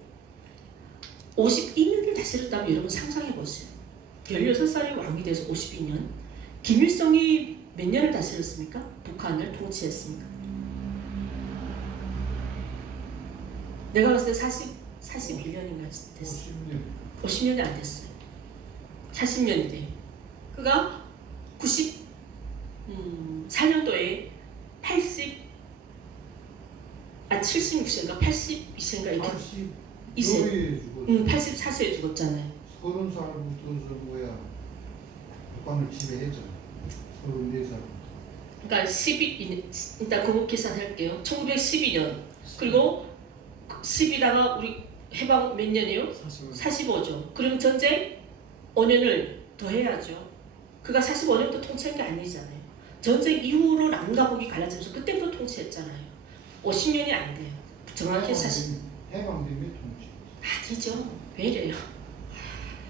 52년을 다스렸다면 여러분 상상해 보세요. 16살의 왕이 돼서 52년. 김일성이 몇 년을 다스렸습니까? 북한을 통치했습니까? 내가 봤을 때 41년인가 됐어요. 50년이 안 됐어요. 40년이 돼요. 그가 94년도에 76세인가 82세인가 이렇게 2세. 84세에 죽었잖아요. 30살부터 북한을 지배했잖아. 34살. 그러니까 일단 그거 계산할게요. 1912년 그리고 10이다가 우리 해방 몇 년이에요? 45죠. 그럼 전쟁 5년을 더 해야죠. 그가 45년부터 통치한 게 아니잖아요. 전쟁 이후로 남과 북이 갈라지면서 그때부터 통치했잖아요. 50년이 안 돼요. 정확히 40. 해방되면 통치. 아니죠. 왜 이래요?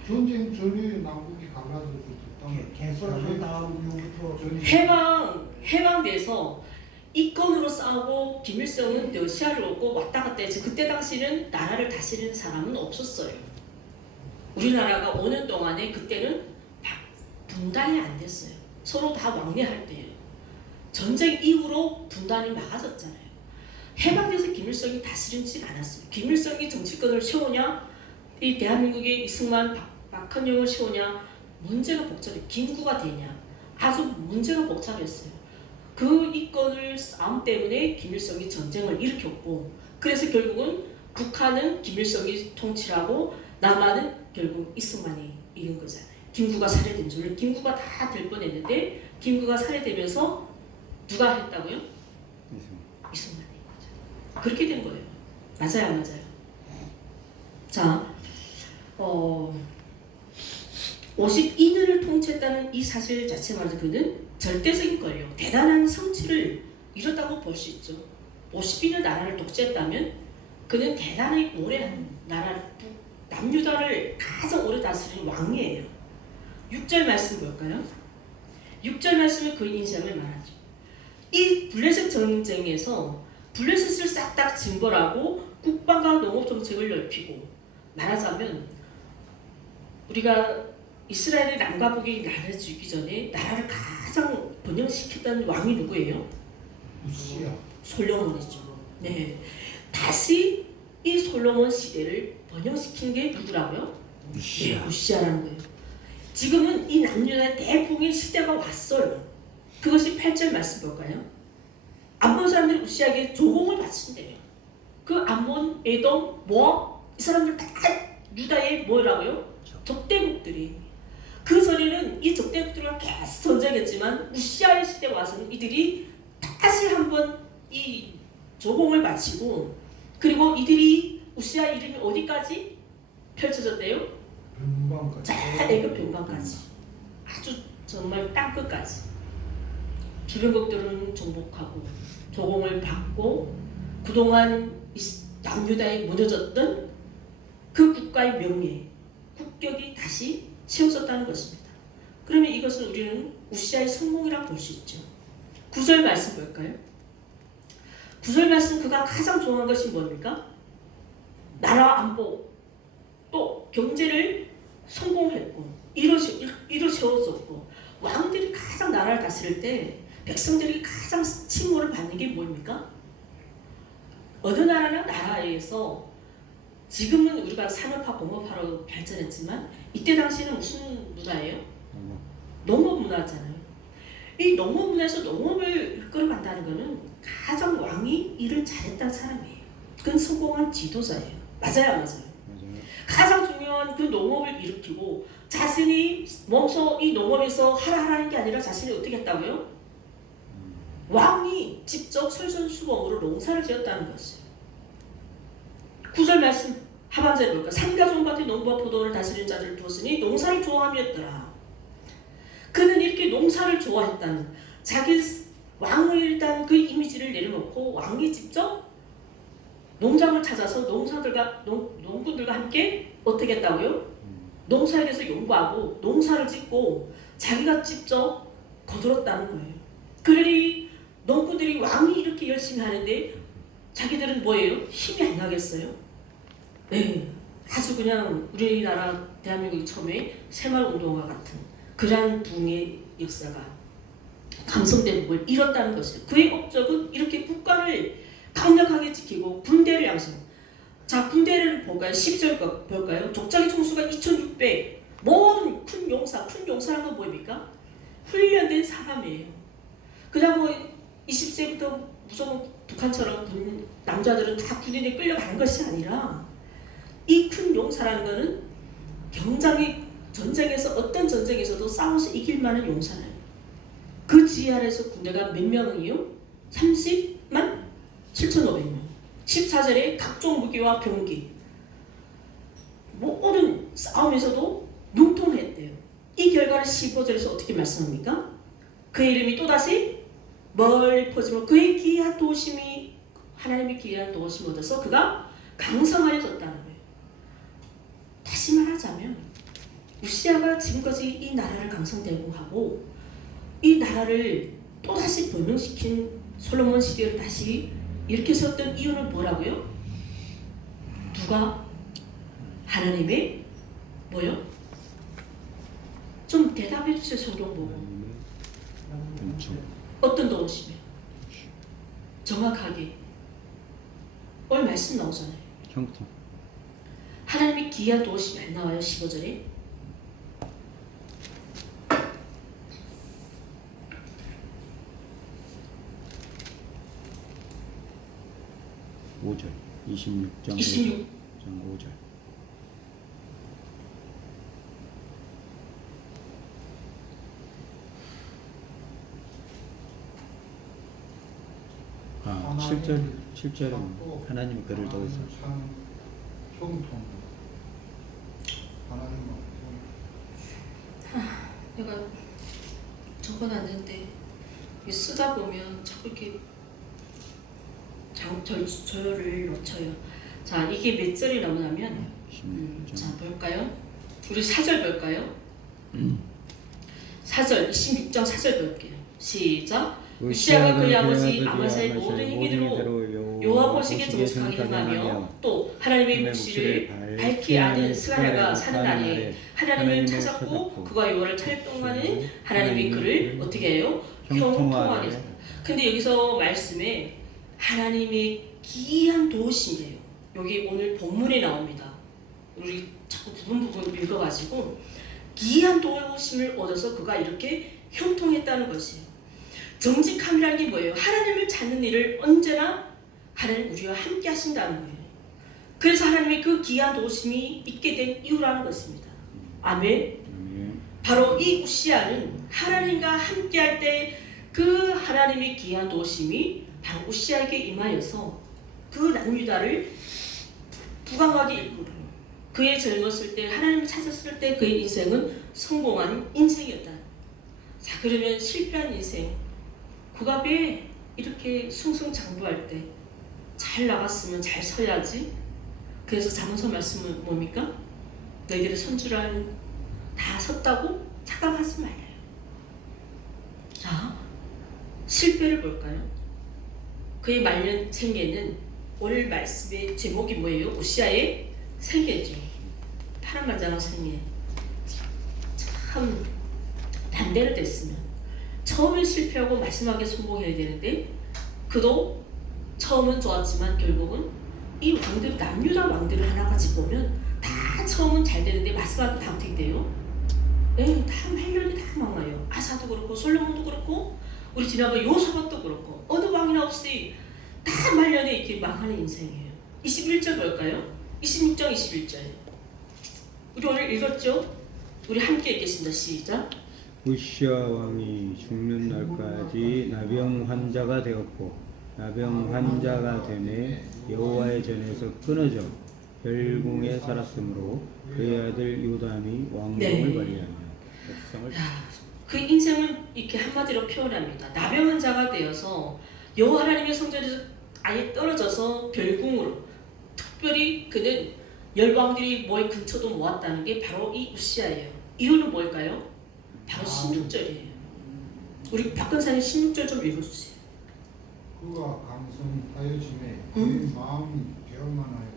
전쟁 전에 남북이 갈라져서 개설한 다음 이후부터 해방돼서 이권으로 싸우고 김일성은 러시아를 얻고 왔다 갔다 했지. 그때 당시는 나라를 다스리는 사람은 없었어요. 우리나라가 5년 동안에 그때는 분단이 안 됐어요. 서로 다 왕래할 때예요. 전쟁 이후로 분단이 막아졌잖아요. 해방돼서 김일성이 다스리지 않았어요. 김일성이 정치권을 세우냐, 이 대한민국의 이승만, 박헌영을 세우냐, 문제가 복잡해. 김구가 되냐, 아주 문제가 복잡했어요. 그 이권을 싸움 때문에 김일성이 전쟁을 일으켰고, 그래서 결국은 북한은 김일성이 통치하고 남한은 결국 이승만이 이긴 거잖아요. 김구가 살해된 줄. 김구가 다 될 뻔했는데 김구가 살해되면서 누가 했다고요? 이승만이. 그렇게 된 거예요. 맞아요, 안 맞아요? 자, 52년을 통치했다는 이 사실 자체만으로 그는 절대적인 권력, 대단한 성취를 이뤘다고 볼 수 있죠. 52년 나라를 독재했다면 그는 대단히 오래 한 나라, 남유다를 가장 오래 다스린 왕이에요. 6절 말씀 볼까요? 6절 말씀은 그 인생을 말하죠. 이 블레셋 전쟁에서 블레셋을 싹 다 징벌하고 국방과 농업 정책을 넓히고, 말하자면 우리가 이스라엘의 남과 북이 나라를 주기 전에 나라를 가장 번영시켰던 왕이 누구예요? 우시야. 솔로몬이죠. 네, 다시 이 솔로몬 시대를 번영시킨 게 누구라고요? 우시야. 네, 우시야라는 거예요. 지금은 이 남유다의 대붕의 시대가 왔어요. 그것이 8절 말씀 볼까요? 암몬 사람들이 우시야에게 조공을 바친대요. 그 암몬, 에돔, 모압 이 사람들 다 유다의 뭐라고요? 적대국들이. 그 전에는 이 적대국들과 계속 전쟁했지만 우시야의 시대 와서는 이들이 다시 한번 이 조공을 마치고, 그리고 이들이 우시야 이름이 어디까지 펼쳐졌대요? 금방까지. 자, 애굽 변방까지 아주 정말 땅끝까지 주변국들은 정복하고 조공을 받고 그동안 남유다에 무너졌던 그 국가의 명예, 국격이 다시 세워졌다는 것입니다. 그러면 이것을 우리는 우시아의 성공이라고 볼 수 있죠. 9절 말씀 볼까요? 9절 말씀 그가 가장 좋아한 것이 뭡니까? 나라 안보, 또 경제를 성공했고 이루 세워졌고 왕들이 가장 나라를 다스릴 때 백성들이 가장 칭호를 받는 게 뭡니까? 어느 나라에서 지금은 우리가 산업화, 공업화로 발전했지만 이때 당시에는 무슨 문화예요? 농업 문화잖아요. 이 농업 문화에서 농업을 이끌어간다는 것은 가장 왕이 일을 잘했다는 사람이에요. 그건 성공한 지도자예요. 맞아요, 안 맞아요? 가장 중요한 그 농업을 일으키고 자신이 몸소 이 농업에서 하라는 게 아니라 자신이 어떻게 했다고요? 왕이 직접 솔선수범으로 농사를 지었다는 것이에요. 9절 말씀 하반절에 볼까? 산과 좋은 밭에 농부와 포도원을 다스리는 자들을 두었으니 농사를 좋아함이었더라. 그는 이렇게 농사를 좋아했다는 자기 왕을 일단 그 이미지를 내려놓고 왕이 직접 농장을 찾아서 농군들과 함께 어떻게 했다고요? 농사에 대해서 연구하고 농사를 짓고 자기가 직접 거들었다는 거예요. 그러니 농군들이 왕이 이렇게 열심히 하는데 자기들은 뭐예요? 힘이 안 나겠어요? 네, 아주 그냥 우리나라 대한민국 처음에 새마을운동과 같은 그러한 부흥의 역사가 감성된 걸 이뤘다는 것이에요. 그의 업적은 이렇게 국가를 강력하게 지키고 군대를 양성. 자, 군대를 볼까요? 12절 볼까요? 족장의 총수가 2,600. 모든 큰 용사란 건 뭡니까? 훈련된 사람이에요. 그냥 뭐 20세부터 무조건 북한처럼 남자들은 다 군인에 끌려가는 것이 아니라 이 큰 용사라는 것은 전쟁에서 어떤 전쟁에서도 싸워서 이길 만한 용사예요. 그 지휘 아래에서 군대가 몇 명이요? 30만 7,500명. 14절에 각종 무기와 병기 모든 싸움에서도 융통했대요. 이 결과를 15절에서 어떻게 말씀합니까? 그의 이름이 또다시 멀리 퍼지고 그의 기이한 도심이 하나님의 기이한 도심을 얻어서 그가 강성하여졌다는 거예요. 다시 말하자면 우시아가 지금까지 이 나라를 강성되고 하고 이 나라를 또다시 번영시킨 솔로몬 시대를 다시 이렇게 세웠던 이유는 뭐라고요? 누가? 하나님의 뭐요? 좀 대답해 주세요. 성경 보고 어떤 도우심이요? 정확하게 오늘 말씀 나오잖아요. 형통. 하나님의 기이한 도우심이 안 나와요? 15절에 5절 26장 26 5절 아 7절은 하나님이 그를 더해서 참 형통. 하나님만. 내가 적어놨는데 쓰다 보면 자꾸 이렇게 저를 놓쳐요. 자, 이게 몇 절이 나오냐면 자, 볼까요? 우리 4절 볼까요? 4절 26장 4절 볼게요. 시작. 우시아가 그의 아버지 아마사의 모든 행위대로 여호와 보시기에 정직하게 행하며 또 하나님의 묵시를 밝히 아는 스가랴가 사는 날에 하나님을 찾았고 그가 여호와를 찾을 동안은 하나님이 그를 어떻게 해요? 형통하게 했다. 근데 여기서 말씀에 하나님의 기이한 도우심이에요. 여기 오늘 본문에 나옵니다. 우리 자꾸 부분 읽어가지고 기이한 도우심을 얻어서 그가 이렇게 형통했다는 것이에요. 정직함이라는 게 뭐예요? 하나님을 찾는 일을 언제나 하나님 우리와 함께 하신다는 거예요. 그래서 하나님의 그 기이한 도우심이 있게 된 이유라는 것입니다. 아멘. 바로 이 우시아는 하나님과 함께 할 때 그 하나님의 기이한 도우심이 바로 우시아에게 임하여서 그 남유다를 부강하게 이끌어요. 그의 젊었을 때 하나님을 찾았을 때 그의 인생은 성공한 인생이었다. 자, 그러면 실패한 인생, 그가 왜 이렇게 승승장구할 때 잘 나갔으면 잘 서야지. 그래서 잠언서 말씀은 뭡니까? 너희들의 선주란 다 섰다고 착각하지 말아요. 자, 실패를 볼까요? 그의 말년 생애는 오늘 말씀의 제목이 뭐예요? 우시아의 생애죠. 파란만장한 생애. 참 반대로 됐으면 처음에 실패하고 마지막에 성공해야 되는데 그도 처음은 좋았지만 결국은 이 왕들, 남유다 왕들을 하나같이 보면 다 처음은 잘 되는데 마지막에 다 어떻게 돼요? 네, 다 말년이 다 망해요. 아사도 그렇고 솔로몬도 그렇고 우리 지난번 요사밧도 그렇고 어느 왕이나 없이 다 말년에 이렇게 망하는 인생이에요. 21절 볼까요? 26장 21절. 우리 오늘 읽었죠? 우리 함께 읽겠습니다. 시작. 우시아 왕이 죽는 날까지 나병 환자가 되었고 나병 환자가 되매 여호와의 전에서 끊어져 별궁에 살았으므로 그의 아들 요담이 왕궁을 네. 관리하며 백성을 그 인생은 이렇게 한마디로 표현합니다. 나병 환자가 되어서 여호와 하나님의 성전에서 아예 떨어져서 별궁으로, 특별히 그는 열왕들이 모의 근처도 모았다는 게 바로 이 우시아예요. 이유는 뭘까요? 바로 16절이에요. 우리 박근사님 16절 좀 읽어주세요. 그가 강성하여짐에 그의 마음이 교만하여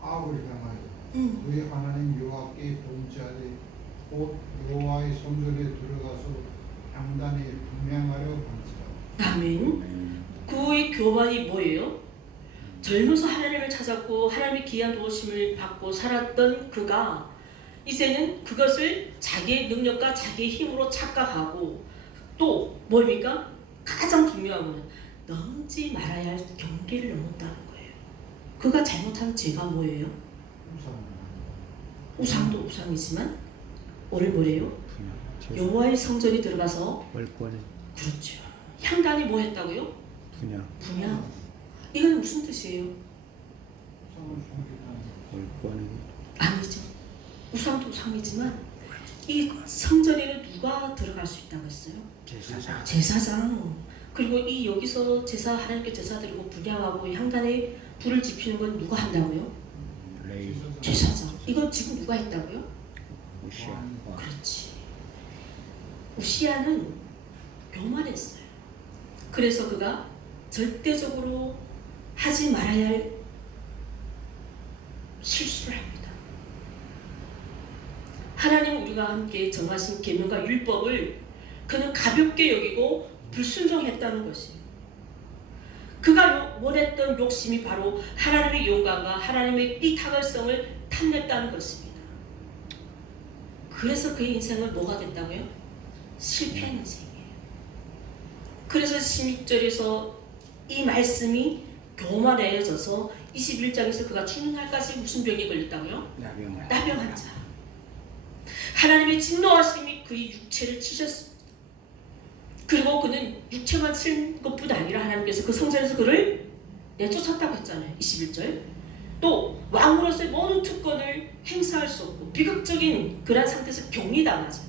악을 향하여 그의 하나님 여호와께 범죄하되 곧 여호와의 성전에 들어가서 향단에 분향하려 한지라. 아멘. 그의 교만이 뭐예요? 젊어서 하나님을 찾았고 하나님의 귀한 도우심을 받고 살았던 그가 이제는 그것을 자기의 능력과 자기의 힘으로 착각하고 또 뭡니까? 가장 중요한 건 넘지 말아야 할 경계를 넘었다는 거예요. 그가 잘못한 죄가 뭐예요? 우상도 우상이지만 오늘 뭐래요? 여호와의 성전이 들어가서 월권을 그렇죠. 향단이 뭐 했다고요? 분양. 이건 무슨 뜻이에요? 월권을 아니죠. 우상도 우상이지만 이 성전에는 누가 들어갈 수 있다고 했어요? 제사장. 제사장. 그리고 이 여기서 제사 하나님께 제사 드리고 분향하고 향단에 불을 지피는 건 누가 한다고요? 레이 제사장. 이건 지금 누가 했다고요? 우시아 왕. 그렇지. 우시아는 교만했어요. 그래서 그가 절대적으로 하지 말아야 할 실수를 합니다. 하나님 우리가 함께 정하신 계명과 율법을 그는 가볍게 여기고 불순종했다는 것이에요. 그가 원했던 욕심이 바로 하나님의 영광과 하나님의 이 탁월성을 탐냈다는 것입니다. 그래서 그의 인생은 뭐가 됐다고요? 실패한 인생이에요. 그래서 16절에서 이 말씀이 교만해져서 21장에서 그가 죽는 날까지 무슨 병에 걸렸다고요? 나병 환자. 하나님의 진노하심이 그의 육체를 치셨습니다. 그리고 그는 육체만 친 것뿐 아니라 하나님께서 그 성전에서 그를 내쫓았다고 했잖아요. 21절. 또 왕으로서의 모든 특권을 행사할 수 없고 비극적인 그런 상태에서 격리당하죠.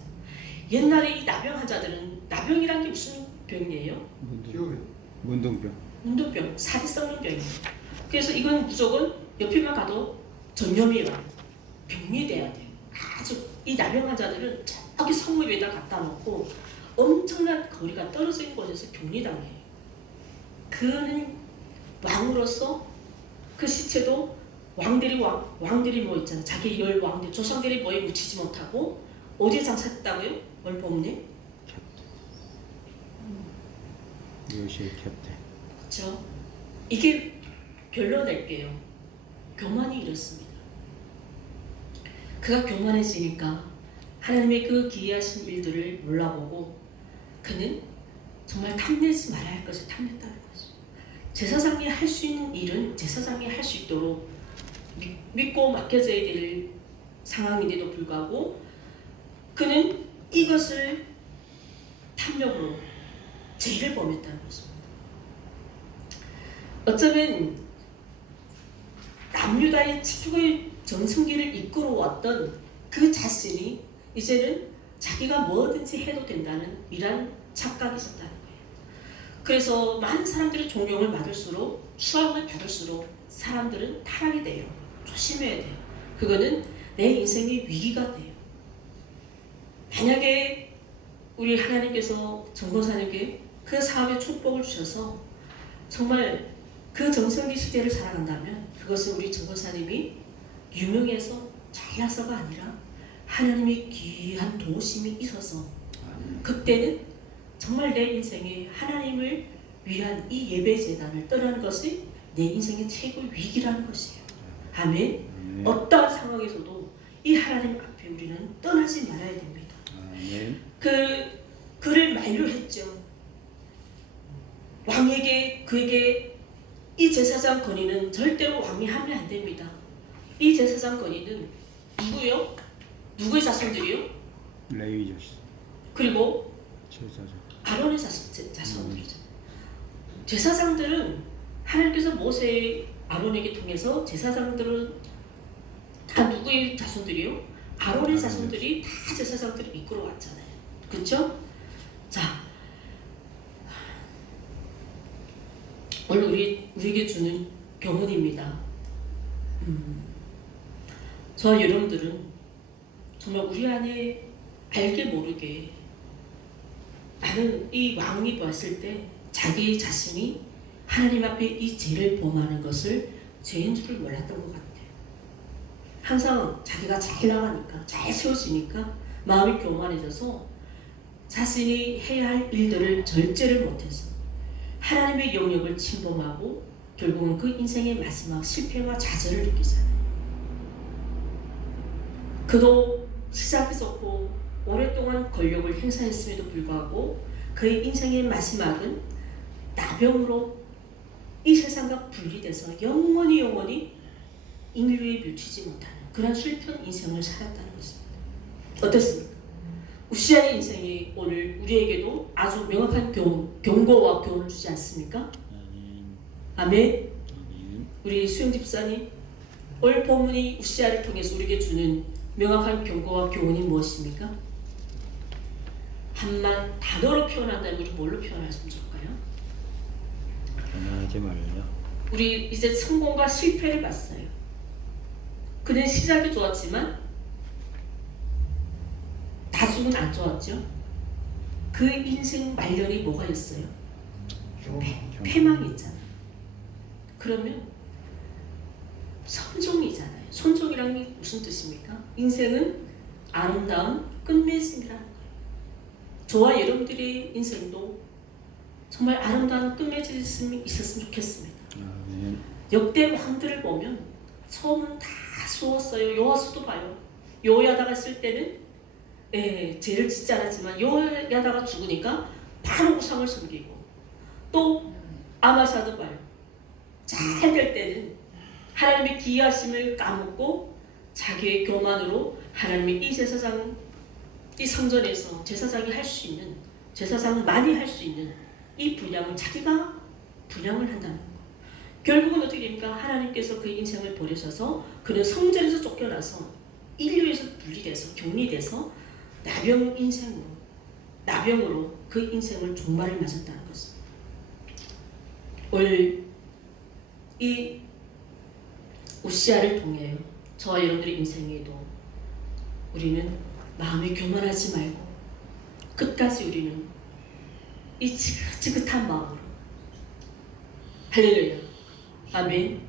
옛날에 이 나병 환자들은 나병이란 게 무슨 병이에요? 문둥병. 문둥병, 살이 썩는 병이에요. 그래서 이건 무조건 옆에만 가도 전염이 와요. 격리돼야 돼요. 아주 이 나병 환자들은 저기 성읍 위에다 갖다 놓고 엄청난 거리가 떨어져 있는 곳에서 격리당해요. 그는 왕으로서 그 시체도 왕들이 뭐 있잖아요. 자기 열 왕들, 조상들이 뭐에 묻히지 못하고 어디에 장사했다고요? 오늘 본문에? 요시의 캡테. 그렇죠. 이게 결론낼게요. 교만이 이렇습니다. 그가 교만해지니까 하나님의 그 기이하신 일들을 몰라보고 그는 정말 탐내지 말아야 할 것을 탐냈다는 거죠. 제사장이 할 수 있는 일은 제사장이 할 수 있도록 믿고 맡겨져야 될 상황인데도 불구하고 그는 이것을 탐욕으로 죄를 범했다는 것입니다. 어쩌면 남유다의 최고의 정승기를 이끌어왔던 그 자신이 이제는 자기가 뭐든지 해도 된다는 이런 착각이 있었다는 거예요. 그래서 많은 사람들이 존경을 받을수록 수함을 받을수록 사람들은 타락이 돼요. 조심해야 돼요. 그거는 내 인생의 위기가 돼요. 만약에 우리 하나님께서 정권사님께 그 사업의 축복을 주셔서 정말 그 정성기 시대를 살아간다면 그것은 우리 정권사님이 유명해서 잘나서가 아니라 하나님의 귀한 도우심이 있어서 그때는 정말 내 인생에 하나님을 위한 이 예배재단을 떠나는 것이 내 인생의 최고의 위기라는 것이에요. 아멘. 어떠한 상황에서도 이 하나님 앞에 우리는 떠나지 말아야 됩니다. 그를 만류했죠. 왕에게 그에게 이 제사장 건의는 절대로 왕이 하면 안 됩니다. 이 제사장 건의는 누구요? 누구의 자손들이요? 레위 그리고 제사장. 아론의 자손들이죠. 제사장들은 하나님께서 모세 아론에게 통해서 제사장들은 다 누구의 자손들이요? 아론의 자손들이 다 제사장들을 이끌어 왔잖아요. 그렇죠? 자, 오늘 우리에게 주는 교훈입니다. 저와 여러분들은 정말 우리 안에 알게 모르게 나는 이 왕이 봤을 때 자기 자신이 하나님 앞에 이 죄를 범하는 것을 죄인 줄을 몰랐던 것 같아요. 항상 자기가 잘 나가니까 잘 세워지니까 마음이 교만해져서 자신이 해야 할 일들을 절제를 못해서 하나님의 영역을 침범하고 결국은 그 인생의 마지막 실패와 좌절을 느끼잖아요. 그도 시작이 좋고 오랫동안 권력을 행사했음에도 불구하고 그의 인생의 마지막은 나병으로 이 세상과 분리돼서 영원히 인류에 미치지 못하는 그런 슬픈 인생을 살았다는 것입니다. 어떻습니까? 우시아의 인생이 오늘 우리에게도 아주 명확한 경고와 교훈을 주지 않습니까? 아멘. 우리 수영 집사님, 오늘 본문이 우시아를 통해서 우리에게 주는 명확한 경고와 교훈이 무엇입니까? 한만 단어로 표현한다면 우리 뭘로 표현했으면 좋을까요? 변하지 말라. 우리 이제 성공과 실패를 봤어요. 그는 시작이 좋았지만 다수는 안 좋았죠. 그 인생 말년이 뭐가 있어요? 패망이 있잖아요. 그러면 선종이잖아요. 선종이란 게 무슨 뜻입니까? 인생은 아름다운 끝맺음이라는 거예요. 저와 여러분들의 인생도 정말 아름다운 끝맺음이 있었으면 좋겠습니다. 역대 왕들을 보면 처음은 다 수웠어요. 여호와서도 봐요. 여호야다가 있을 때는 죄를 짓지 않았지만 여호야다가 죽으니까 바로 우상을 섬기고, 또 아마샤도 봐요. 잘 될 때는 하나님의 기이하심을 까먹고 자기의 교만으로 하나님의 이 제사장, 이 성전에서 제사장이 할 수 있는, 제사장만이 할 수 있는 이 분량을 자기가 분량을 한다는 거. 결국은 어떻게 됩니까? 하나님께서 그 인생을 버리셔서 그는 성전에서 쫓겨나서 인류에서 분리돼서 격리돼서 나병으로 그 인생을 종말을 맞았다는 것입니다. 오늘 이 우시아를 통해 저와 여러분들의 인생에도 우리는 마음이 교만하지 말고 끝까지 우리는 이 지긋지긋한 마음으로, 할렐루야, 아멘.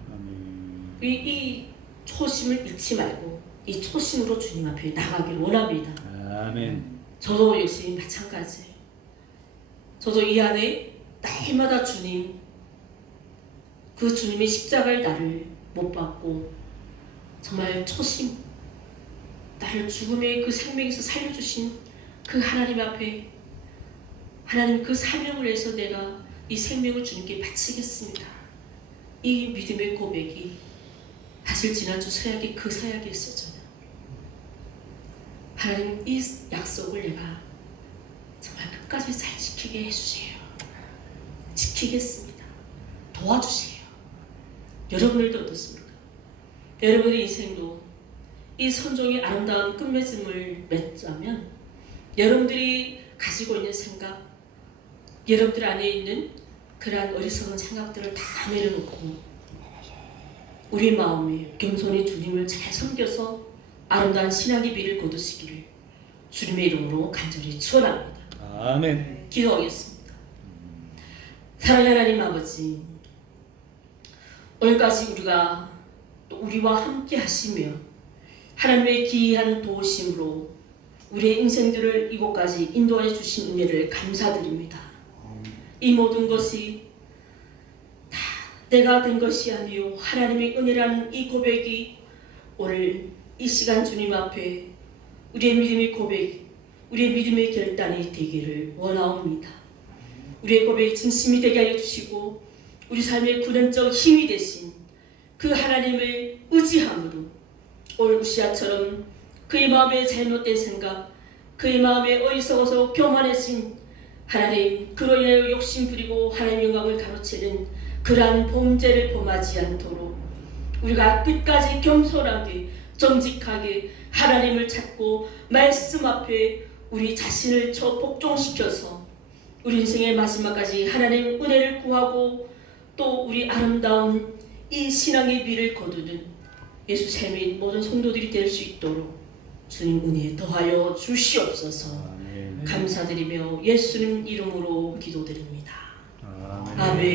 이 초심을 잃지 말고 이 초심으로 주님 앞에 나가길 원합니다. 아멘. 저도 역시 마찬가지예요. 저도 이 안에 날마다 주님, 그 주님의 십자가의 나를 못 받고 정말 초심, 나를 죽음의 그 생명에서 살려주신 그 하나님 앞에, 하나님 그 사명을 해서 내가 이 생명을 주님께 바치겠습니다. 이 믿음의 고백이 사실 지난주 서약이 그 서약이었잖아요. 하나님, 이 약속을 내가 정말 끝까지 잘 지키게 해주세요. 지키겠습니다. 도와주세요. 여러분들도 어떻습니까? 여러분의 인생도 이 선종의 아름다운 끝맺음을 맺자면 여러분들이 가지고 있는 생각, 여러분들 안에 있는 그러한 어리석은 생각들을 다 내려놓고 우리 마음에 겸손히 주님을 잘 섬겨서 아름다운 신앙의 비를 거두시기를 주님의 이름으로 간절히 축원합니다. 아멘. 기도하겠습니다. 사랑하는 하나님 아버지, 오늘까지 우리가 또 우리와 함께 하시며 하나님의 기이한 도우심으로 우리의 인생들을 이곳까지 인도해 주신 은혜를 감사드립니다. 이 모든 것이 다 내가 된 것이 아니요 하나님의 은혜라는 이 고백이 오늘 이 시간 주님 앞에 우리의 믿음의 고백, 우리의 믿음의 결단이 되기를 원하옵니다. 우리의 고백이 진심이 되게 하여 주시고 우리 삶의 구원적 힘이 되신 그 하나님을 의지함으로 오늘 우시아처럼 그의 마음에 잘못된 생각, 그의 마음에 어리석어서 교만해진 하나님, 그로 인하여 욕심 부리고 하나님의 영광을 가로채는 그러한 범죄를 범하지 않도록 우리가 끝까지 겸손하게 정직하게 하나님을 찾고 말씀 앞에 우리 자신을 복종시켜서 우리 인생의 마지막까지 하나님 은혜를 구하고 또 우리 아름다운 이 신앙의 비를 거두는 예수 삶의 모든 성도들이 될 수 있도록 주님 은혜 더하여 주시옵소서. 아멘. 감사드리며 예수님 이름으로 기도드립니다. 아멘. 아멘.